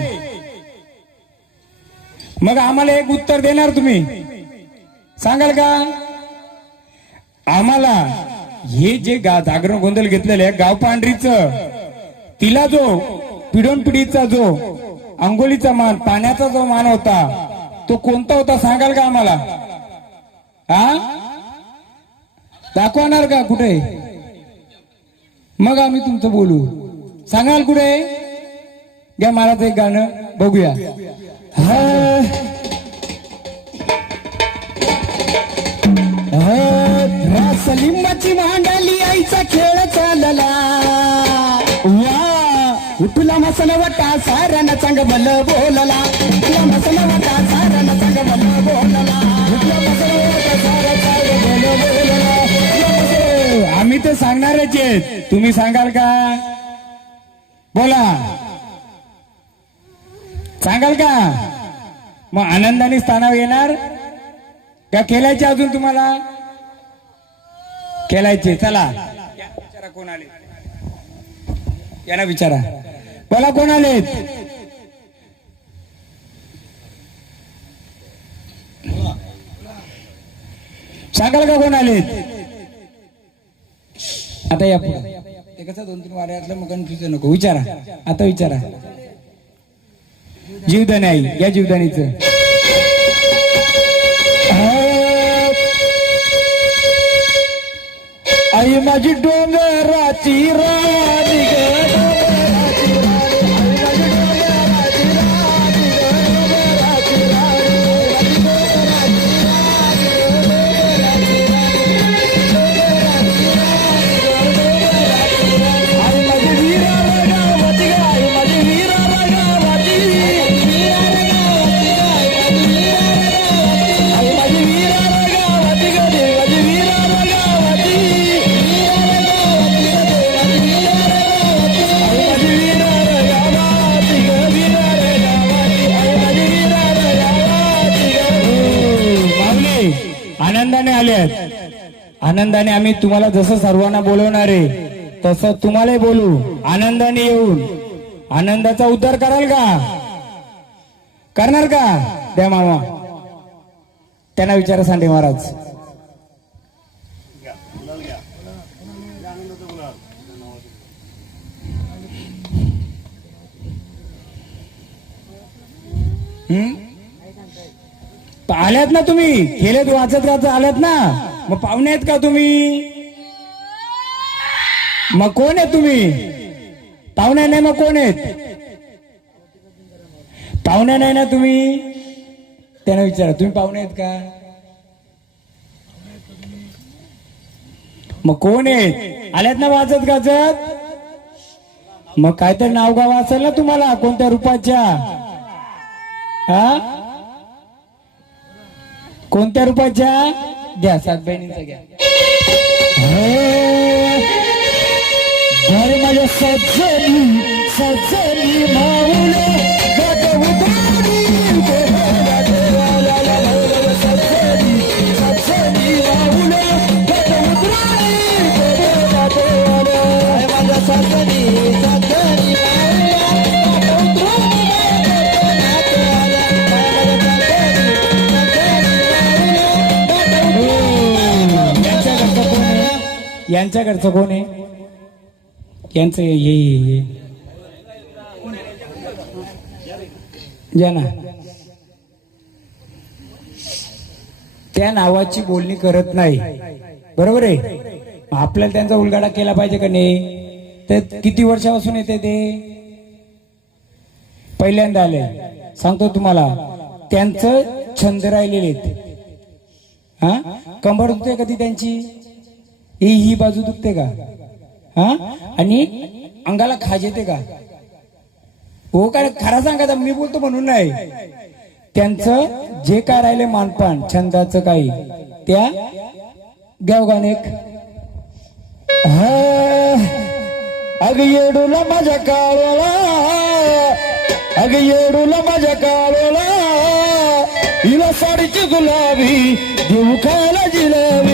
मग आम्हाला एक उत्तर देणार तुम्ही, सांगाल का आम्हाला? हे जे जागरण गोंधळ घेतलेलं आहे गाव पांढरीचं, तिला जो पिढोन पिढीचा जो अंघोळीचा मान, पाण्याचा जो मान होता तो कोणता होता सांगाल का आम्हाला? हा दाखवणार का कुठे? मग आम्ही तुमचं बोलू. सांगाल कुठे? घ्या महाराज एक गाणं बघूया. सलिमाची मांडली आईचा खेळ चालला, वा उठला मसाला वाटा साऱ्यांना चांग भल बोलला, उठला मसाला वाटा साऱ्यांना चांग भल बोलला, उठला मसाला वाटा सारा चांग भल बोलला. आम्ही तर सांगणारच आहेत, तुम्ही सांगाल का? बोला, सांगाल का? मग आनंदाने स्थानावर येणार का केलायचे अजून तुम्हाला? केलायचे. चला विचारा कोण आले, यांना विचारा. बोला कोण आलेत? सांगाल का कोण आलेत? आता या पुढे ते कसं 2-3 वाऱ्यातलं मग कन्फ्युजन नको. विचारा आता, विचारा. जीवदानी आई, या जीवदानीचं आई माझी डोंगराची राणी ग, डोंगराची राणी. आई माझी डोंगराची राणी ग, डोंगराची राणी. आई माझी डोंगराची राणी ग, डोंगराची राणी. आई माझी वीरा रगावती ग, आई माझी वीरा रगावती. आई माझी वीरा रगावती ग, देवाची वीरा रगावती. आई माझी वीरा रगावती ग, वीरा रगावती. आई माझी वीरा रगावती ग. माऊली आनंदाने आल्यात. आनंदाने आम्ही तुम्हाला जसं सर्वांना बोलवणार आहे तसं तुम्हालाही बोलू. आनंदाने येऊन आनंदाचा उद्धार कराल का? करणार का? द्या मामा त्यांना विचारा सांडे महाराज. आल्यात ना तुम्ही? खेळत वाचत वाचत आल्यात ना? मग पाहुणे आहेत का तुम्ही? मग कोण आहे तुम्ही? पाहुणे नाही मग कोण आहेत? पाहुणे नाही ना तुम्ही? त्यांना विचारा तुम्ही पाहुणे आहेत का? मग कोण आहेत? आल्यात ना वाचत गाजत? मग काहीतरी नाव गाव असेल ना तुम्हाला कोणत्या रूपाच्या? हा कोणत्या रूपाच्या? घ्या सात बहिणींचा घ्या. घर माझ्या सज्जनी सज्जनी माऊले गट उतरली सज्जनी सज्जनी माऊले गट उतरली माझ्या सज्जनी सज्जनी यांच्याकडचं कोण आहे? यांचं ये या ना. त्या नावाची बोलणी करत नाही बरोबर आहे. आपल्याला त्यांचा उलगाडा केला पाहिजे का नाही? तर किती वर्षापासून येते ते? पहिल्यांदा आले. सांगतो तुम्हाला त्यांचं छंद राहिलेले आहेत. हा कंबर दुखते कधी त्यांची? ही बाजू दुखते का? हा आणि अंगाला खाज येते का? हो काय खरा सांगा मी बोलतो म्हणून नाही. त्यांचं जे काय राहिले मानपान छंदाचं काही त्या गावगानेक. अग येडूला माझ्या काळोला अग येडूला माझ्या काळोला हिला साडीची गुलाबी देऊ खायला जिलाबी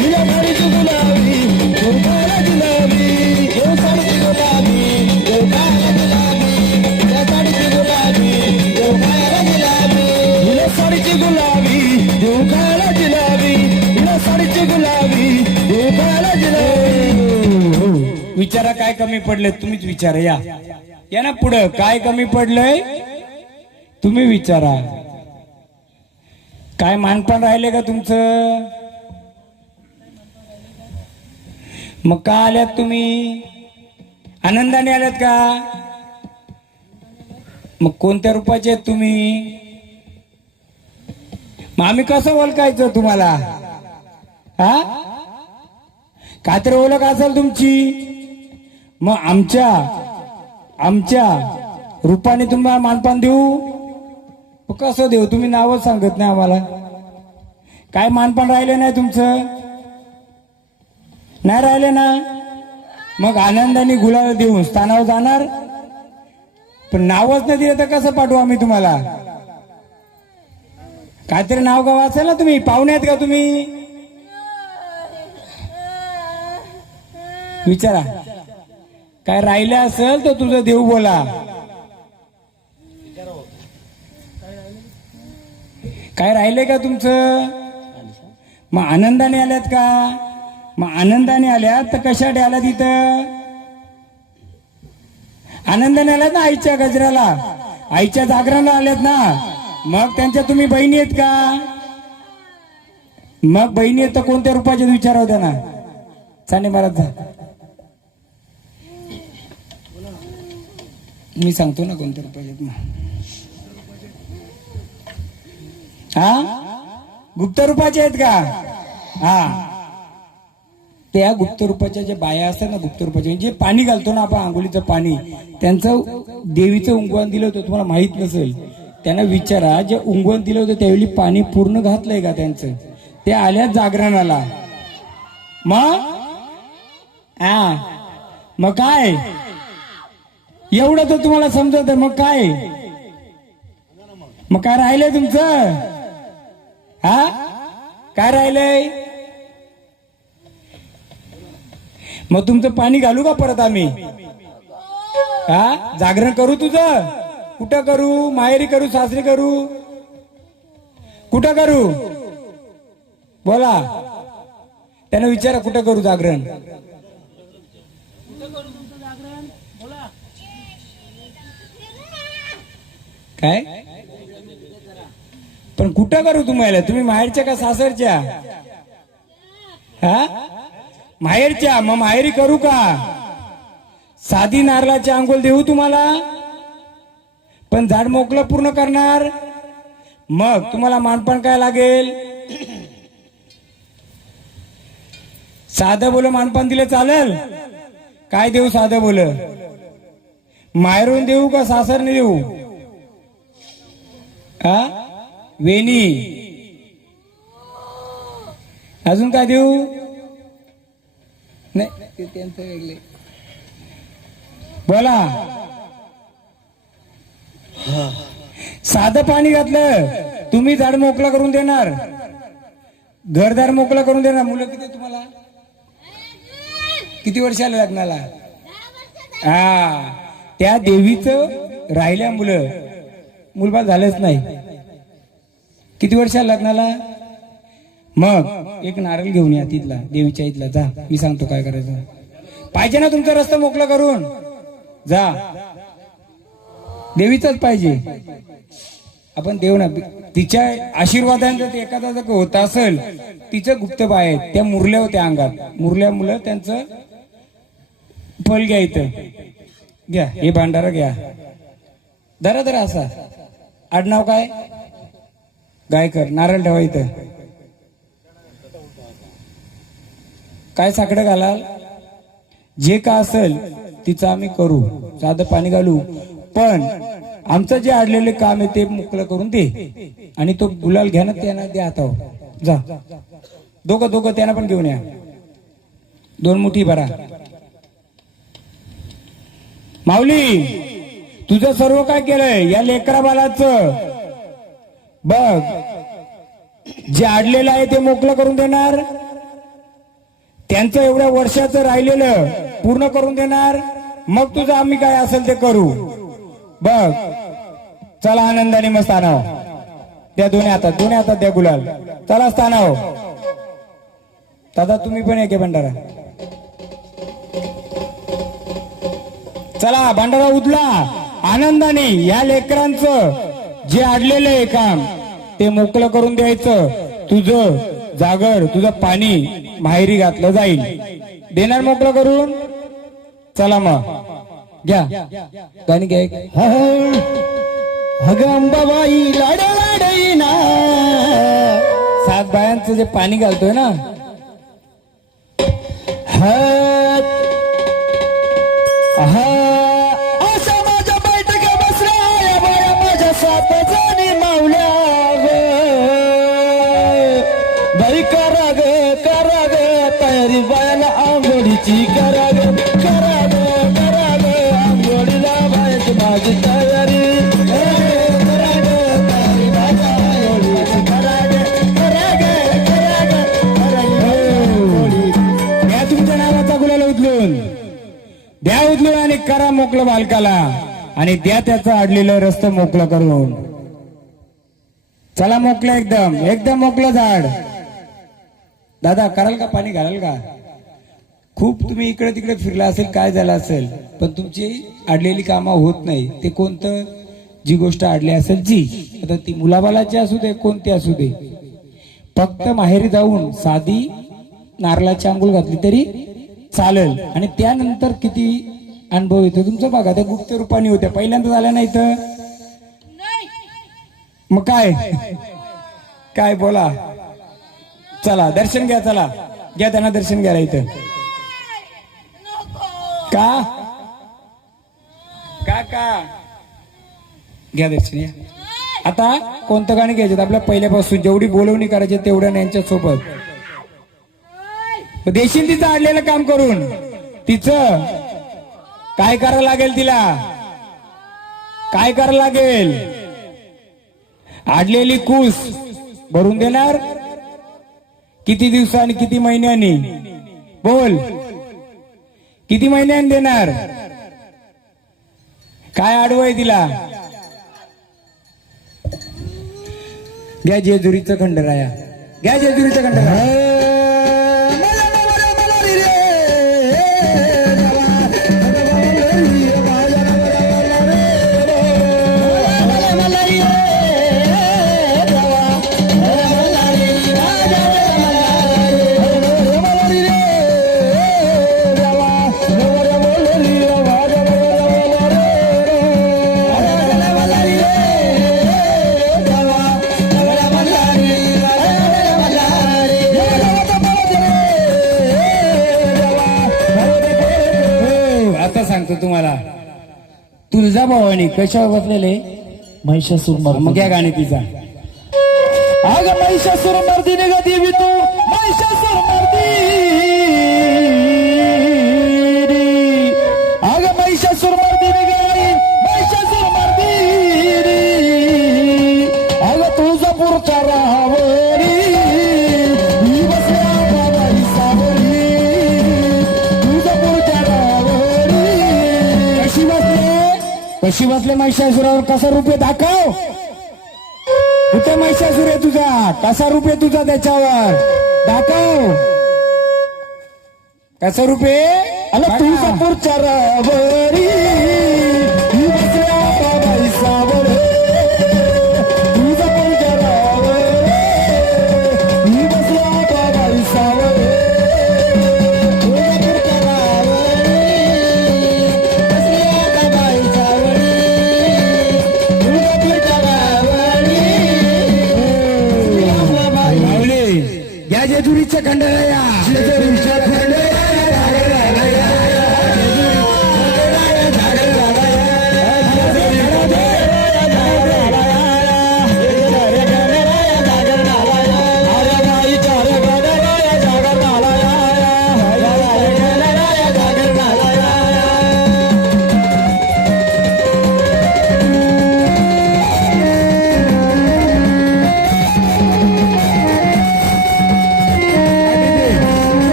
हिला साडीची गुलाबी देऊ खायला जिलाबी देऊ साडीची गुलाबी देऊ खायला जिलाबी हिला साडीची गुलाबी देऊ खायला जिलाबी हिला साडीची गुलाबी देऊ खायला जिलाबी हिला साडीची गुलाबी देऊ खायला जिलाबी. विचारा काय कमी पडले? तुम्हीच विचारा. या ना पुढं काय कमी पडलंय तुम्ही विचारा. काय मानपान राहिले का तुमचं? मग का आल्यात तुम्ही? आनंदाने आल्यात का? मग कोणत्या रूपाचे आहेत तुम्ही? मग आम्ही कसं ओळखायचं तुम्हाला? हा काहीतरी ओळख असेल तुमची. मग आमच्या रूपाने तुम्हाला मानपान देऊ? कसं देऊ? तुम्ही नावच सांगत नाही आम्हाला. काय मानपान राहिले नाही तुमचं? नाही राहिले ना? मग आनंदाने गुलाल देऊन स्थानावर जाणार. पण नावच नाही दिलं तर कसं पाठवू आम्ही तुम्हाला? काहीतरी नाव गाव असेल ना. तुम्ही पाहुणे आहेत का तुम्ही? विचारा. काय राहिलं असेल तर तुझं देव बोला. काय राहिलंय का तुमचं? मग आनंदाने आल्यात का? मग आनंदाने आल्यात तर कशासाठी आल्यात इथं? आनंदाने आल्यात ना आईच्या गजराला, आईच्या जागरणाला आल्यात ना. मग त्यांच्या तुम्ही बहिणी आहेत का? मग बहिणी आहेत तर कोणत्या रूपाचे विचार होत्या ना? चांदे महाराज जा. मी सांगतो ना कोणत्या रुपयात. हा गुप्त रूपाचे आहेत का? हा त्या गुप्त रूपाच्या ज्या बाया असतात ना, गुप्त रूपाच्या जे पाणी घालतो ना आपण आंघोळीचं पाणी, त्यांचं देवीचं उंगवण दिलं होतं, तुम्हाला माहित नसेल. त्यांना विचारा, जे उंगवण दिलं होतं त्यावेळी पाणी पूर्ण घातलंय का त्यांचं? ते आल्या जागरणाला. मग काय एवढं तर तुम्हाला समजत. मग काय राहिलंय तुमचं? हा काय राहिलंय? मग तुमचं पाणी घालू का परत आम्ही? हा जागरण करू तुझं? कुठं करू? माहेरी करू, सासरी करू, कुठं करू? बोला, त्यांना विचारा कुठं करू जागरण. काय पण कुठं करू तुम्हाला? तुम्ही माहेरच्या का सासरच्या? हा माहेरच्या. मग माहेरी करू का? साधी नारळाची आंघोळ देऊ तुम्हाला, पण झाड मोकळं पूर्ण करणार. मग तुम्हाला मानपान काय लागेल? साधं बोल मानपान दिलं चालेल? काय देऊ साधं बोल? माहेरून देऊ का सासरने देऊ? हा वेणी. अजून काय देऊ? नाही त्यांचं वेगळे. बोला. साधं पाणी घातलं तुम्ही झाड मोकळं करून देणार, घरदार मोकळं करून देणार. मुलं किती तुम्हाला? किती वर्ष आलं लग्नाला? हा त्या देवीचं राहिल्या मुलं, मुलबाळ झालंच नाही. किती वर्ष आलं लग्नाला? मग एक नारळ घेऊन या तिथला, देवीच्या इथला. जा, मी सांगतो काय करायचं. पाहिजे ना तुमचा रस्ता मोकळा करून? जा, देवीचाच पाहिजे. आपण देऊ ना, तिच्या आशीर्वादाने ते एखादा जर होत असेल, तिचं गुप्त बाय आहेत, त्या मुरल्या होत्या अंगात, मुरल्या मुलं त्यांचं फल घ्या. इथं घ्या, हे भांडारा घ्या. धरा धरा असा. आडनाव काय? गायकर. नारळ ठेवा इथं. काय साकडं घालाल? जे का असेल तिचं आम्ही करू, साधं पाणी घालू, पण आमचं जे अडलेले काम आहे ते मोकळं करून दे. आणि तो गुलाल घ्या ना, त्यांना द्या हातावर. जा, दोघं त्यांना पण घेऊन या. 2 मुठी भरा. माऊली, तुझं सर्व काय केलंय या लेकरा बालाचं बघ. जे अडलेलं आहे ते मोकळं करून देणार, त्यांचं एवढ्या वर्षाचं राहिलेलं पूर्ण करून देणार. मग तुझं आम्ही काय असेल ते करू. बघ, चला आनंदाने मग स्थानाव द्या. दोन्ही हातात द्या गुलाल. चला स्थानाव. दादा तुम्ही पण एक भंडारा. चला भंडारा उचला आनंदाने. या लेकरांचं जे अडलेलं आहे काम ते मोकळं करून द्यायचं. तुझं जागर, तुझं पाणी माहेरी घातलं जाईल. देणार मोकळं करून? चला मग घ्या, गाणी घ्या. अंबाबाई लाड लाडईना. 7 बायांचं जे पाणी घालतोय ना, अशा माझ्या बैठका बसल्या या बाया माझ्या 7 जणी मावल्या. बाई करा ग तयारी बायाला आंघोळीची. करा ग आंघोळीला बायाची माझी तयारी. द्या तुमच्या नावाचा गुलाल उचलून द्या, उचलून आणि करा मोकळं बालकाला. आणि द्या त्याचं अडलेलं रस्तं मोकळं करून. चला मोकळं, एकदम मोकळं झाड. दादा कराल का? पाणी घालाल का? खूप तुम्ही इकडे तिकडे फिरला असेल, काय झालं असेल, पण तुमची अडलेली कामं होत नाही. ते कोणतं? जी गोष्ट अडली असेल, जी आता ती मुलाबालाची असू दे, कोणती असू दे, फक्त माहेरी जाऊन साधी नारळाची आंघोळ घातली तरी चालेल. आणि त्यानंतर किती अनुभव येतो तुमचं बघा. त्या गुप्त रूपाने होत्या पहिल्यांदा झाल्या नाही तर मग काय काय बोला. चला दर्शन घ्या. चला घ्या त्यांना दर्शन घ्यायला इथं. का का का घ्या दर्शन या. आता कोणतं गाणं घ्यायचं आपल्या पहिल्यापासून जेवढी बोलवणी करायची तेवढ्या यांच्या सोबत देशील तिचं आणलेलं काम करून. तिचं काय करावं लागेल तिला काय करावं लागेल. आडलेली कूस भरून देणार किती दिवसांनी किती महिन्यांनी बोल किती महिन्यांनी देणार. काय आडवय तिला. घ्या जेजुरीचं खंडराया घ्या जेजुरीचं खंडराया. तुम्हाला तुळजाभवानी कशावर बसलेले महिषासूर मग या गाणी तिचा. आग महिषासूर मर्दिनी ग देवी तू महिषासूर मर्दिनी. आग महिषासूर मर्दिनी ग महिषासूर मर्दिनी. आग तुळजापूरच्या राहावरी ही बसल्या बाबाई सावरी. तुळजापूरच्या राहावरी कशी बसले महिषासुरावर. कसा रूप आहे दाखव. कुठे महिषासुर आहे तुझा. कसा रूप आहे तुझा त्याच्यावर दाखव. कसा रूप आहे. अला तुळजापूरच्या राहावरी ही बसल्या बाबाई सावरी. तुळजापूरच्या राहावरी ही बसल्या बाबाई सावरी. तुळजापूरच्या राहावरी बसल्या बाबाई सावरी. तुळजापूरच्या राहावरी बसल्या बाबाई. माऊली या जेजुरीच्या खंडराया. जेजुरीच्या खंडराया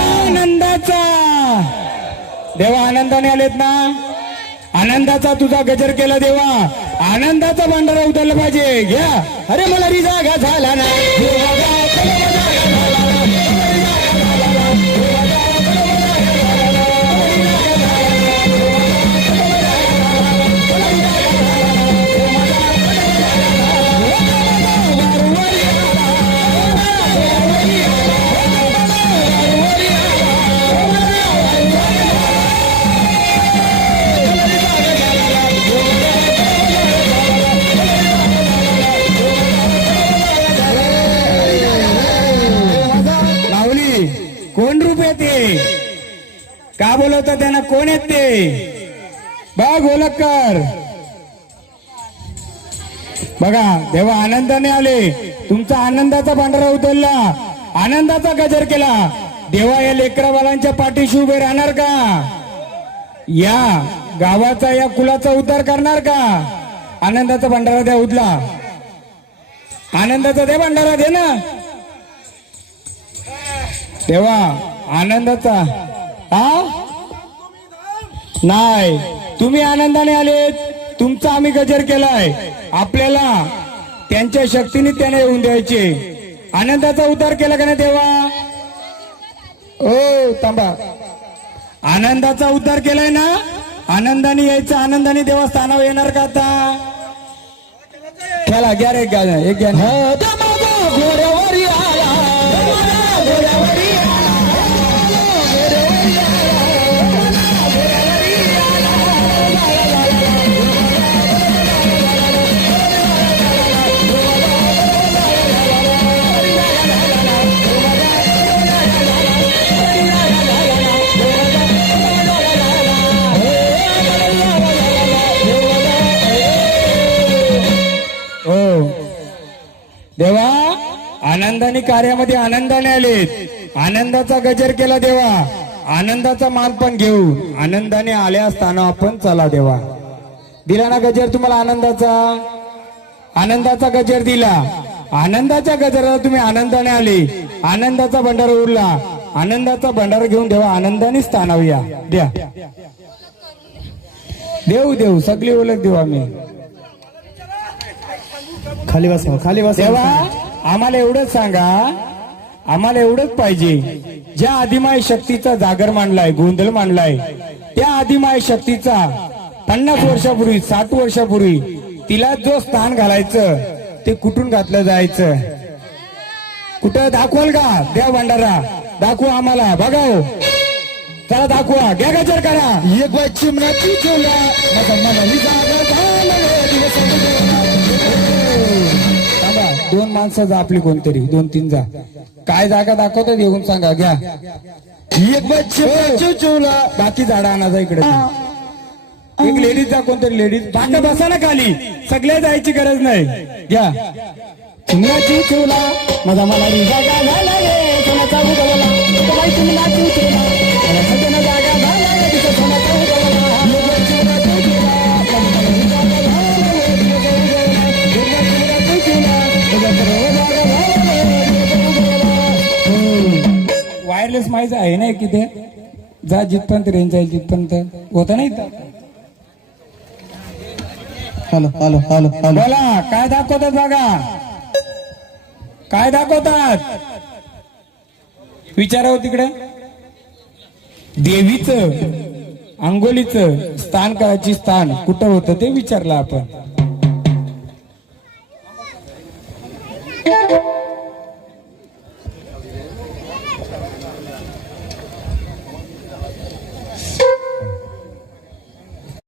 आनंदाचा देवा आनंदाने आलेत ना आनंदाचा तुझा गजर केला देवा आनंदाचा भंडारा उतरला पाहिजे घ्या अरे मला जागा झाला ना माऊली कोण रूप येते का बोलवता त्यांना कोण येते बघ ओळखकर बघा देवा आनंदाने आले तुमचा आनंदाचा भांडारा उतरला आनंदाचा गजर केला देवा या लेकरा बालांच्या पाठीशी उभे राहणार का या गावाचा या कुलाचा उद्धार करणार का आनंदाचा भंडारा द्या उदला आनंदाचा दे भंडारा दे ना तेव्हा आनंदाचा हा नाही तुम्ही आनंदाने आलेत तुमचा आम्ही गजर केलाय आपल्याला त्यांच्या शक्तीने त्याने येऊन द्यायचे आनंदाचा उद्धार केला का नाही तेव्हा ओ थांबा आनंदाचा उद्धार केलाय ना आनंदाने यायचं आनंदाने देवस्थानावर येणार का आता चला घ्या रे घ्या एक घ्या गोऱ्यावरी आला गोऱ्यावरी देवा आनंदाने कार्यामध्ये आनंदाने आलेत आनंदाचा गजर केला देवा आनंदाचा मान पण घेऊन आनंदाने आल्या असताना आपण चला देवा दिला ना गजर तुम्हाला आनंदाचा गजर दिला आनंदाच्या गजराला तुम्ही आनंदाने आले आनंदाचा भंडारा उरला आनंदाचा भंडारा घेऊन देवा आनंदाने स्थानावर या द्या देऊ सगळी ओळख देऊ आम्ही खाली बस तेव्हा आम्हाला एवढंच सांगा आम्हाला एवढंच पाहिजे ज्या आदिमाय शक्तीचा जागर मांडलाय गोंधळ मांडलाय त्या आदिमाय शक्तीचा 50 वर्षापूर्वी 60 वर्षापूर्वी तिला जो स्थान घालायचं ते कुठून घातलं जायचं कुठं दाखवाल का द्या भंडारा दाखवा आम्हाला बघा हो चला दाखवा घ्या गजर करा एक बाय चिमण्याची चोला मनाली जागा झाला दोन माणसं जा आपली कोणतरी 2-3 जा काय जागा दाखवतात येऊन सांगा घ्या एक बाय चिमण्याची चोला बाकी झाडा आणायचा इकडे एक लेडीज जा कोणतरी लेडीज बाका बसा ना खाली सगळ्या जायची गरज नाही घ्या चिमणाची चोला माझा मला जागा झाला रे सोनाचा उडवला बाई चिमणाची चोला मला सगळ्यांना जागा झाला रे तिचा सोनाचा उडवला वायरलेस माहिती आहे ना किती जा जिथपर्यंत रेंज आहे जिथपर्यंत होता नाही हॅलो बोला काय दाखवतात बघा काय दाखवतात विचारावं तिकडे देवीचं अंगोलीचं स्थान करायची स्थान कुठं होतं ते विचारलं आपण